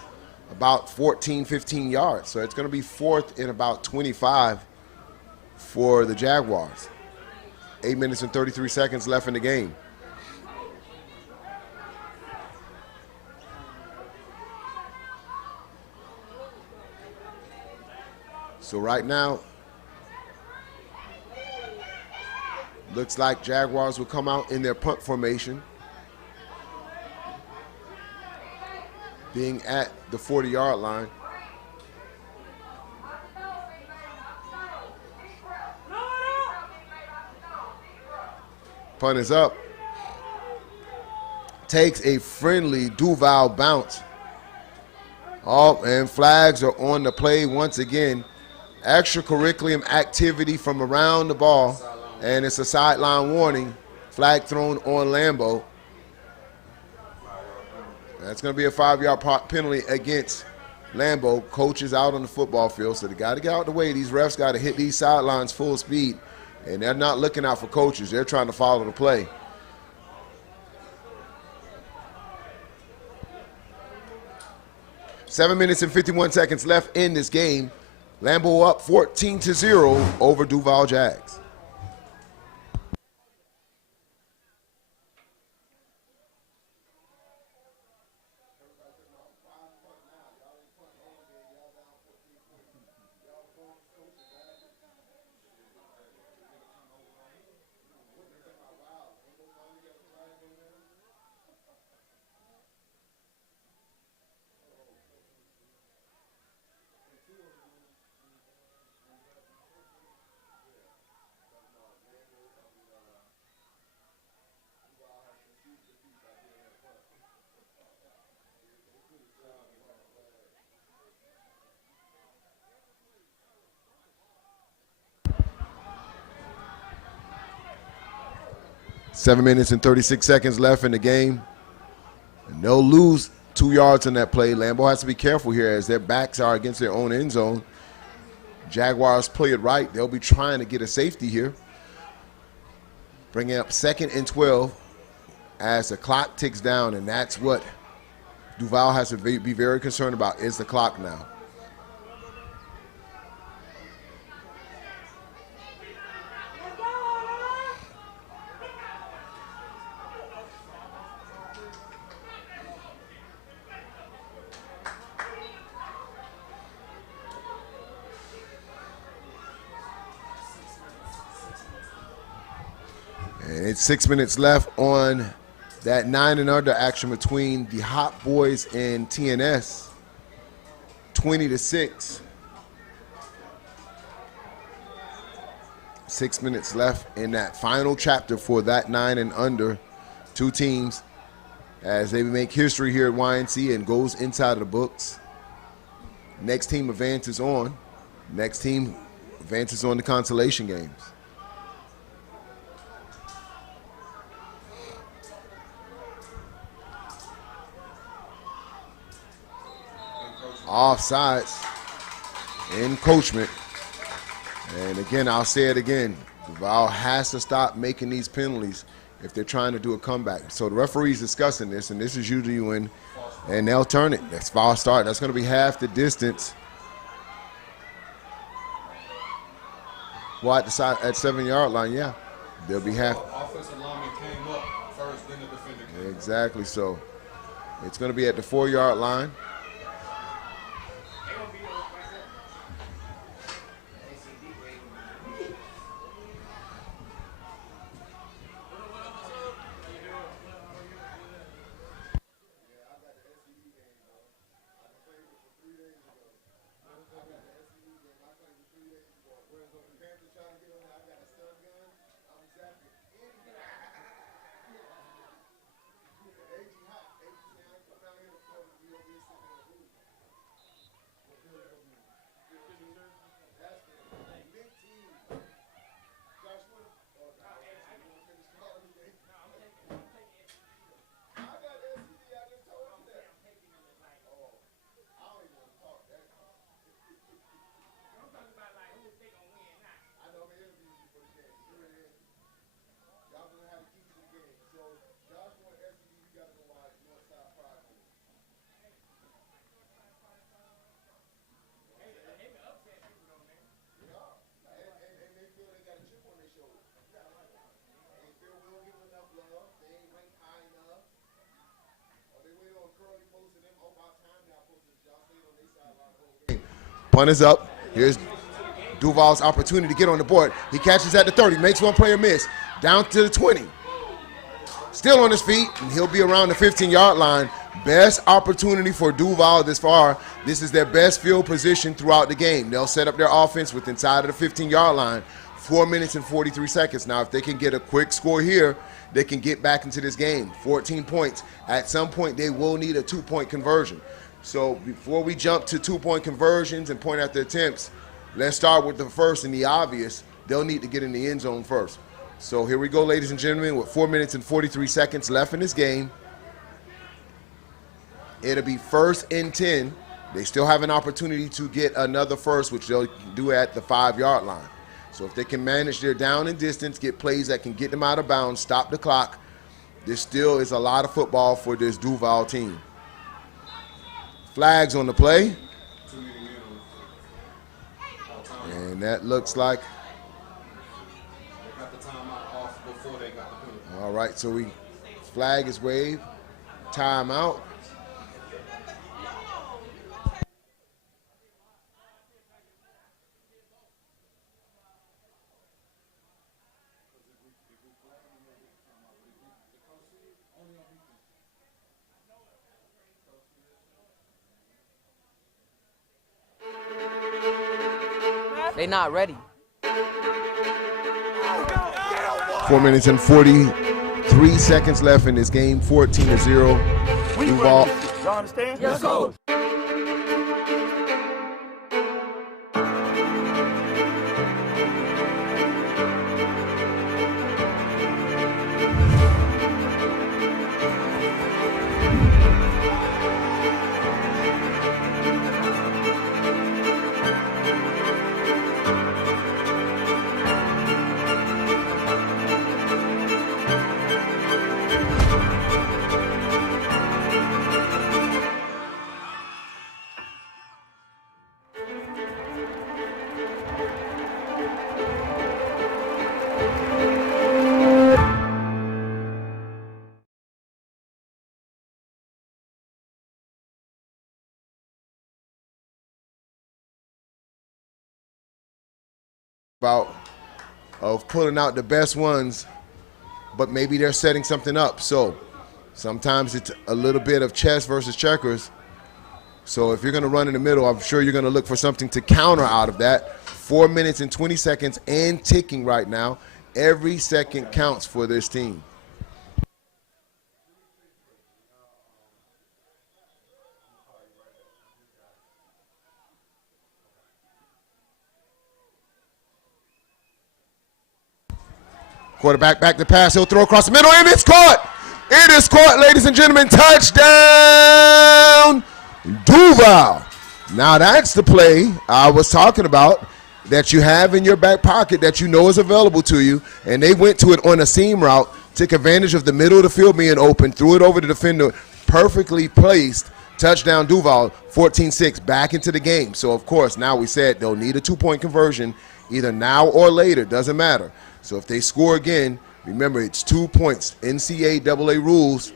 about 14, 15 yards. So it's going to be fourth and about 25 for the Jaguars. 8 minutes and 33 seconds left in the game. So right now, looks like Jaguars will come out in their punt formation, being at the 40-yard line. Punt is up. Takes a friendly Duval bounce. Oh, and flags are on the play once again. Extracurricular activity from around the ball, and it's a sideline warning. Flag thrown on Lambo. That's going to be a 5-yard penalty against Lambo. Coach is out on the football field, so they got to get out of the way. These refs got to hit these sidelines full speed, and they're not looking out for coaches. They're trying to follow the play. Seven minutes and 51 seconds left in this game. Lambo up 14-0 over Duval Jags. Seven minutes and 36 seconds left in the game. And they'll lose 2 yards in that play. Lambo has to be careful here as their backs are against their own end zone. Jaguars play it right. They'll be trying to get a safety here. Bringing up 2nd and 12 as the clock ticks down, and that's what Duval has to be very concerned about, is the clock now. And it's 6 minutes left on that 9 and under action between the Hot Boys and TNS. 20-6. 6 minutes left in that final chapter for that 9 and under. Two teams as they make history here at YNC and goes inside of the books. Next team advances on. Next team advances on the consolation games. Offsides, encroachment. And again, I'll say it again. Duval has to stop making these penalties if they're trying to do a comeback. So the referee's discussing this, and this is usually when, and they'll turn it. That's false start. That's going to be half the distance. Well, at the 7-yard line, yeah. They'll be half. Offensive lineman came up first, then the defender came. Exactly. So it's going to be at the 4-yard line. Punt is up. Here's Duval's opportunity to get on the board. He catches at the 30, makes one player miss. Down to the 20. Still on his feet, and he'll be around the 15-yard line. Best opportunity for Duval this far. This is their best field position throughout the game. They'll set up their offense with inside of the 15-yard line. 4 minutes and 43 seconds. Now, if they can get a quick score here, they can get back into this game. 14 points. At some point, they will need a 2-point conversion. So before we jump to 2-point conversions and point out the attempts, let's start with the first and the obvious. They'll need to get in the end zone first. So here we go, ladies and gentlemen, with 4 minutes and 43 seconds left in this game. It'll be 1st and 10. They still have an opportunity to get another first, which they'll do at the 5-yard line. So if they can manage their down and distance, get plays that can get them out of bounds, stop the clock, there still is a lot of football for this Duval team. Flags on the play. And that looks like. All right, so flag is waved. Timeout. They not ready. 4 minutes and 43 seconds left in this game. 14-0. Duval. Y'all understand? Yes, go. About of pulling out the best ones, but maybe they're setting something up. So sometimes it's a little bit of chess versus checkers. So if you're going to run in the middle, I'm sure you're going to look for something to counter out of that. 4 minutes and 20 seconds and ticking right now. Every second counts for this team. Quarterback back to pass. He'll throw across the middle, and it's caught. It is caught, ladies and gentlemen. Touchdown, Duval. Now that's the play I was talking about that you have in your back pocket that you know is available to you, and they went to it on a seam route, took advantage of the middle of the field being open, threw it over the defender, perfectly placed. Touchdown Duval, 14-6, back into the game. So, of course, now we said they'll need a 2-point conversion either now or later, doesn't matter. So if they score again, remember it's 2 points. NCAA rules,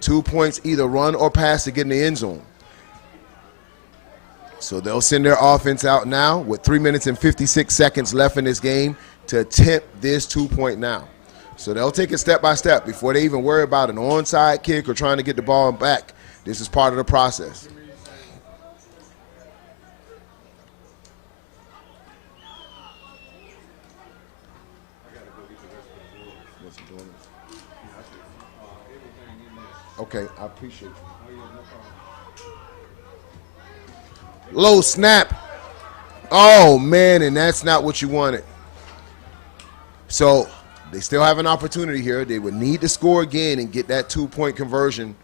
2 points either run or pass to get in the end zone. So they'll send their offense out now with 3 minutes and 56 seconds left in this game to attempt this 2-point now. So they'll take it step by step before they even worry about an onside kick or trying to get the ball back. This is part of the process. Okay, I appreciate it. Low snap. Oh, man, and that's not what you wanted. So they still have an opportunity here. They would need to score again and get that 2-point conversion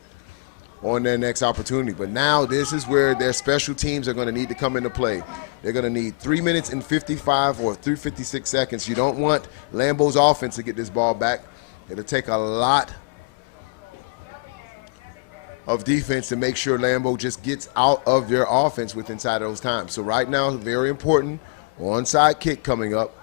on their next opportunity. But now this is where their special teams are going to need to come into play. They're going to need 3 minutes and 55 or 3:56 seconds. You don't want Lambo's offense to get this ball back. It'll take a lot of defense to make sure Lambo just gets out of their offense with inside of those times. So right now, very important, onside kick coming up.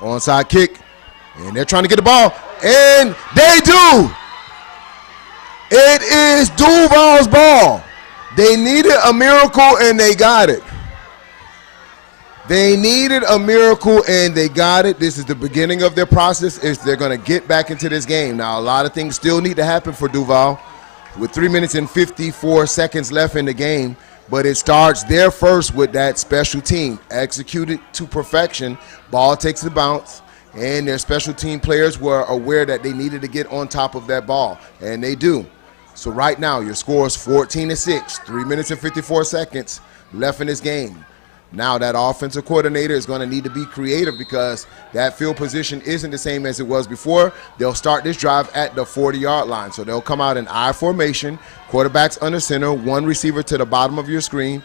Onside kick, and they're trying to get the ball, and they do. It is Duval's ball. They needed a miracle, and they got it. They needed a miracle, and they got it. This is the beginning of their process. Is they're going to get back into this game. Now, a lot of things still need to happen for Duval with 3 minutes and 54 seconds left in the game. But it starts there first with that special team. Executed to perfection. Ball takes the bounce, and their special team players were aware that they needed to get on top of that ball, and they do. So right now, your score is 14-6, 3 minutes and 54 seconds left in this game. Now that offensive coordinator is going to need to be creative because that field position isn't the same as it was before. They'll start this drive at the 40-yard line. So they'll come out in I formation, quarterbacks under center, one receiver to the bottom of your screen.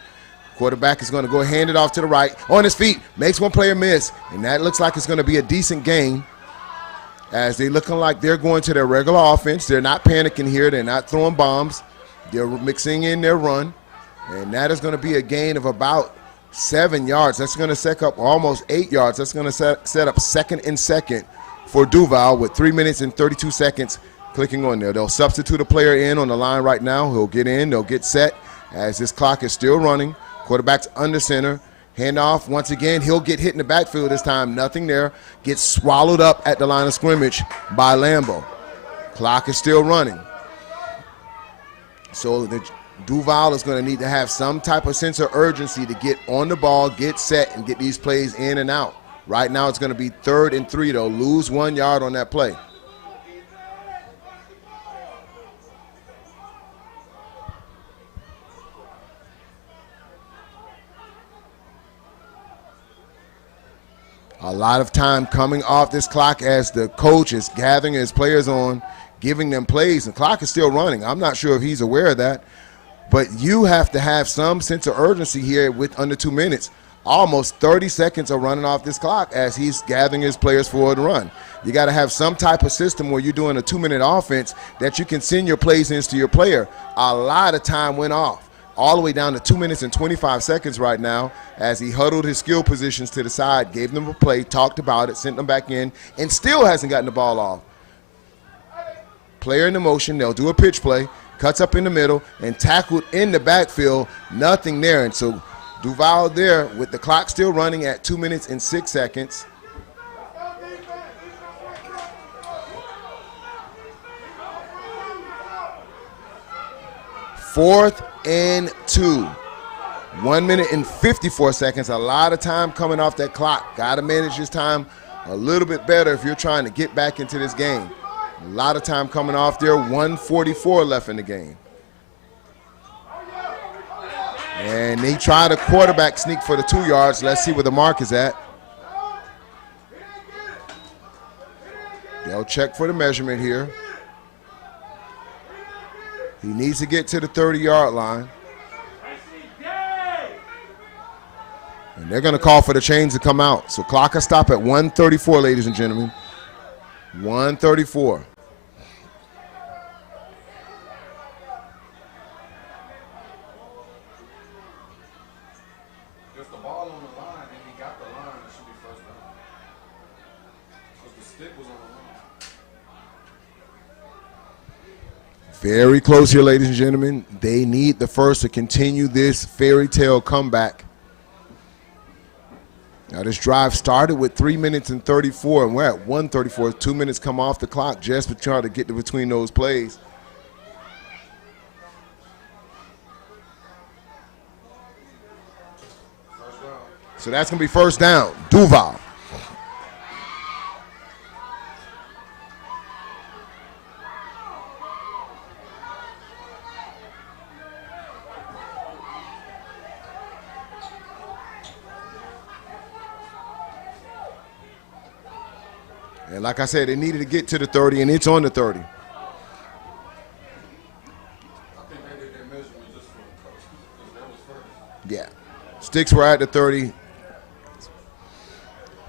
Quarterback is going to go hand it off to the right, on his feet, makes one player miss, and that looks like it's going to be a decent game as they're looking like they're going to their regular offense. They're not panicking here. They're not throwing bombs. They're mixing in their run, and that is going to be a gain of about 7 yards. That's going to set up almost 8 yards. That's going to set up second and second for Duval with 3 minutes and 32 seconds clicking on there. They'll substitute a player in on the line right now. He'll get in. They'll get set as this clock is still running. Quarterback's under center. Handoff once again. He'll get hit in the backfield this time. Nothing there. Gets swallowed up at the line of scrimmage by Lambo. Clock is still running. So the Duval is going to need to have some type of sense of urgency to get on the ball, get set, and get these plays in and out. Right now it's going to be 3rd and 3. They'll lose 1 yard on that play. A lot of time coming off this clock as the coach is gathering his players on, giving them plays. The clock is still running. I'm not sure if he's aware of that. But you have to have some sense of urgency here with under 2 minutes. Almost 30 seconds are running off this clock as he's gathering his players for the run. You got to have some type of system where you're doing a 2-minute offense that you can send your plays into your player. A lot of time went off. all the way down to 2 minutes and 25 seconds right now as he huddled his skill positions to the side, gave them a play, talked about it, sent them back in, and still hasn't gotten the ball off. Player in the motion, they'll do a pitch play, cuts up in the middle, and tackled in the backfield, nothing there. And so Duval there with the clock still running at 2 minutes and 6 seconds. Fourth and 2. 1 minute and 54 seconds. A lot of time coming off that clock. Got to manage this time a little bit better if you're trying to get back into this game. A lot of time coming off there. 1:44 left in the game. And they try to quarterback sneak for the 2 yards. Let's see where the mark is at. They'll check for the measurement here. He needs to get to the 30-yard line. And they're going to call for the chains to come out. So clock will stop at 1:34, ladies and gentlemen. 1:34. If the ball on the line and he got the line, it should be first down. Because the stick was on the line. Very close here, ladies and gentlemen. They need the first to continue this fairy tale comeback. Now this drive started with 3 minutes and 34, and we're at 1:34. 2 minutes come off the clock just to try to get to between those plays. So that's going to be first down. Duval. And like I said, they needed to get to the 30, and it's on the 30. I think they did their measurement just for the coach, because that was first. Yeah. Sticks were at the 30.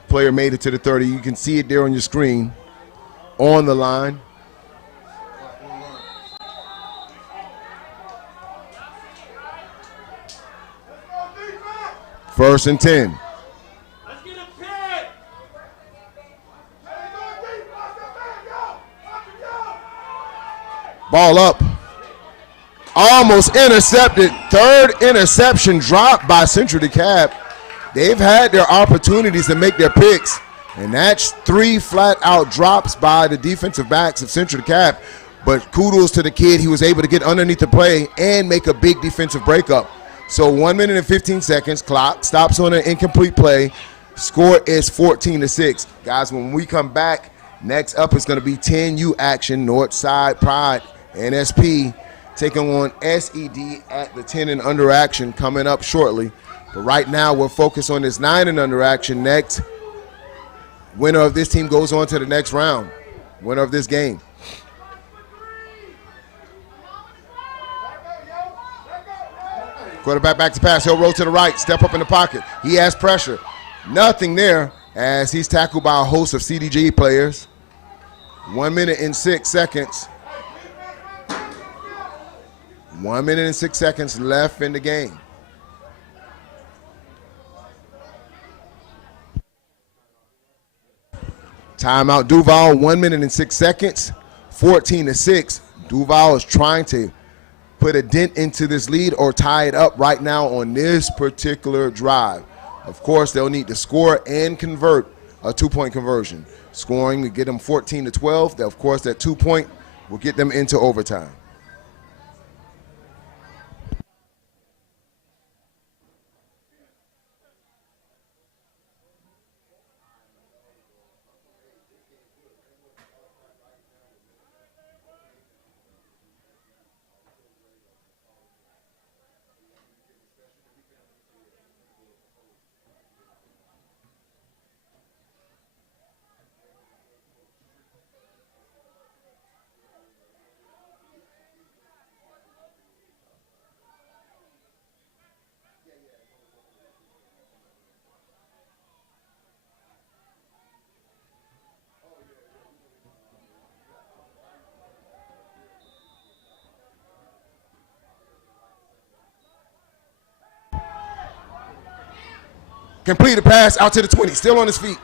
Player made it to the 30. You can see it there on your screen. On the line. First and 10. Ball up. Almost intercepted. Third interception dropped by Central DeKalb. They've had their opportunities to make their picks, and that's 3 flat-out drops by the defensive backs of Central DeKalb. But kudos to the kid. He was able to get underneath the play and make a big defensive breakup. So 1 minute and 15 seconds. Clock stops on an incomplete play. Score is 14-6. Guys, when we come back, next up is going to be 10U action. Northside Pride NSP taking on SED at the 10 and under action coming up shortly. But right now we're focused on this 9 and under action. Next, winner of this team goes on to the next round. Winner of this game. Quarterback back to pass. He'll roll to the right. Step up in the pocket. He has pressure. Nothing there as he's tackled by a host of CDG players. 1 minute and 6 seconds. 1 minute and 6 seconds left in the game. Timeout Duval, 1 minute and 6 seconds, 14-6. Duval is trying to put a dent into this lead or tie it up right now on this particular drive. Of course, they'll need to score and convert a 2-point conversion. Scoring to get them 14-12. Of course, that 2-point will get them into overtime. Completed pass out to the 20, still on his feet.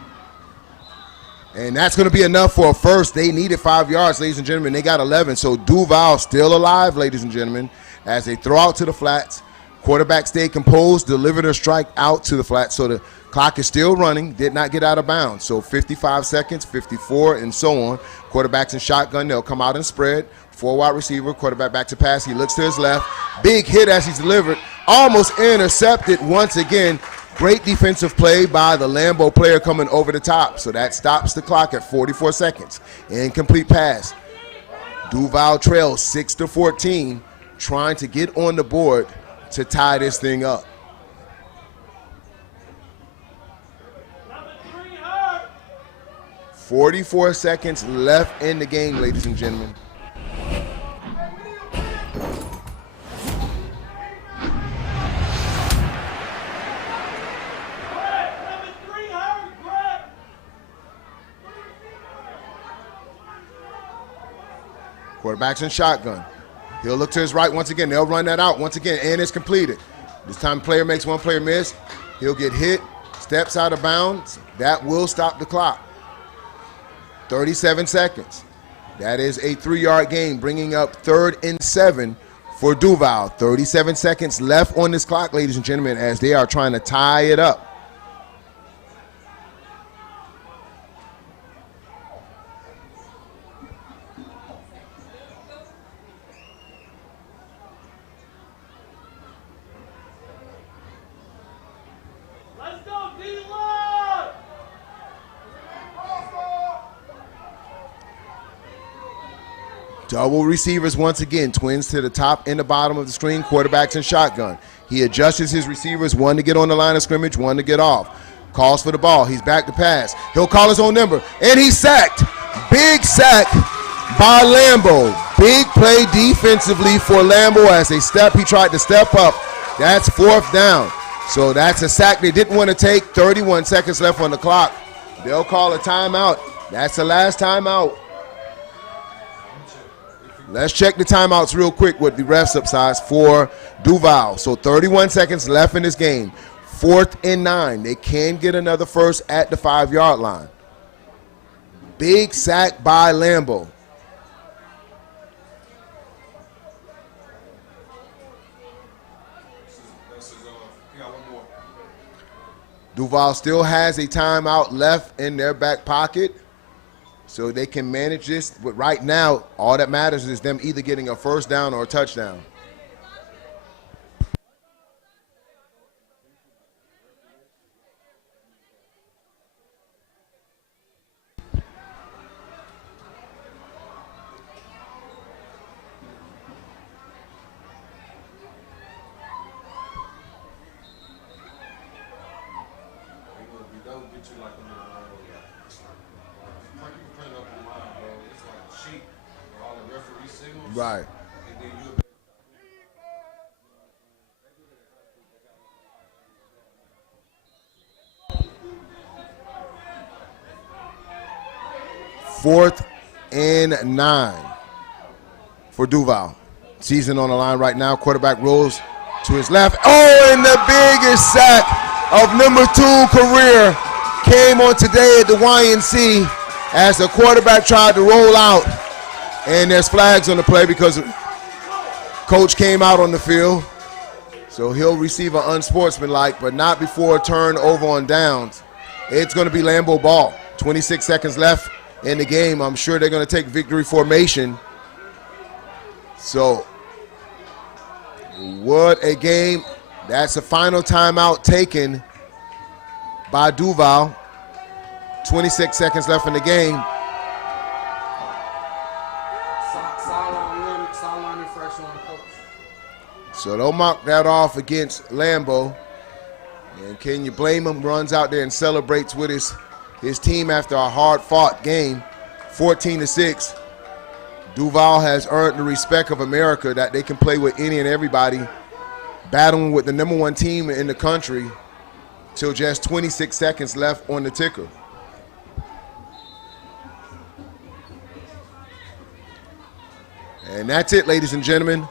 And that's going to be enough for a first. They needed 5 yards, ladies and gentlemen. They got 11. So Duval still alive, ladies and gentlemen, as they throw out to the flats. Quarterback stayed composed, delivered a strike out to the flats. So the clock is still running, did not get out of bounds. So 55 seconds, 54, and so on. Quarterback's in shotgun. They'll come out and spread. 4 wide receiver, quarterback back to pass. He looks to his left. Big hit as he's delivered. Almost intercepted once again. Great defensive play by the Lambo player coming over the top. So that stops the clock at 44 seconds. Incomplete pass. Duval trails 6-14, trying to get on the board to tie this thing up. "44 seconds left in the game, ladies and gentlemen. Quarterback's in shotgun. He'll look to his right once again. They'll run that out once again, and it's completed. This time player makes one player miss. He'll get hit, steps out of bounds. That will stop the clock. 37 seconds. That is a 3-yard gain, bringing up 3rd and 7 for Duval. 37 seconds left on this clock, ladies and gentlemen, as they are trying to tie it up. Double receivers once again, twins to the top and the bottom of the screen, quarterbacks in shotgun. He adjusts his receivers, one to get on the line of scrimmage, one to get off. Calls for the ball, he's back to pass. He'll call his own number, and he's sacked. Big sack by Lambo. Big play defensively for Lambo as he tried to step up. That's 4th down. So that's a sack they didn't want to take. 31 seconds left on the clock. They'll call a timeout. That's the last timeout. Let's check the timeouts real quick with the refs upsides for Duval. So 31 seconds left in this game. 4th and 9. They can get another first at the 5-yard line. Big sack by Lambo. Duval still has a timeout left in their back pocket, so they can manage this. But right now, all that matters is them either getting a first down or a touchdown. Right. Fourth and 9 for Duval. Season on the line right now. Quarterback rolls to his left. Oh, and the biggest sack of number 2 career came on today at the YNC as the quarterback tried to roll out. And there's flags on the play because coach came out on the field. So he'll receive an unsportsmanlike, but not before a turnover on downs. It's going to be Lambo ball. 26 seconds left in the game. I'm sure they're going to take victory formation. So what a game. That's the final timeout taken by Duval. 26 seconds left in the game. So they'll mark that off against Lambo. And can you blame him? Runs out there and celebrates with his team after a hard-fought game. 14-6. Duval has earned the respect of America that they can play with any and everybody, battling with the number 1 team in the country till just 26 seconds left on the ticker. And that's it, ladies and gentlemen.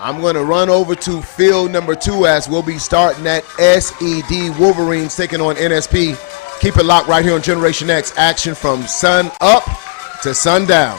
I'm going to run over to field number 2 as we'll be starting at SED Wolverines taking on NSP. Keep it locked right here on Generation X. Action from sun up to sundown.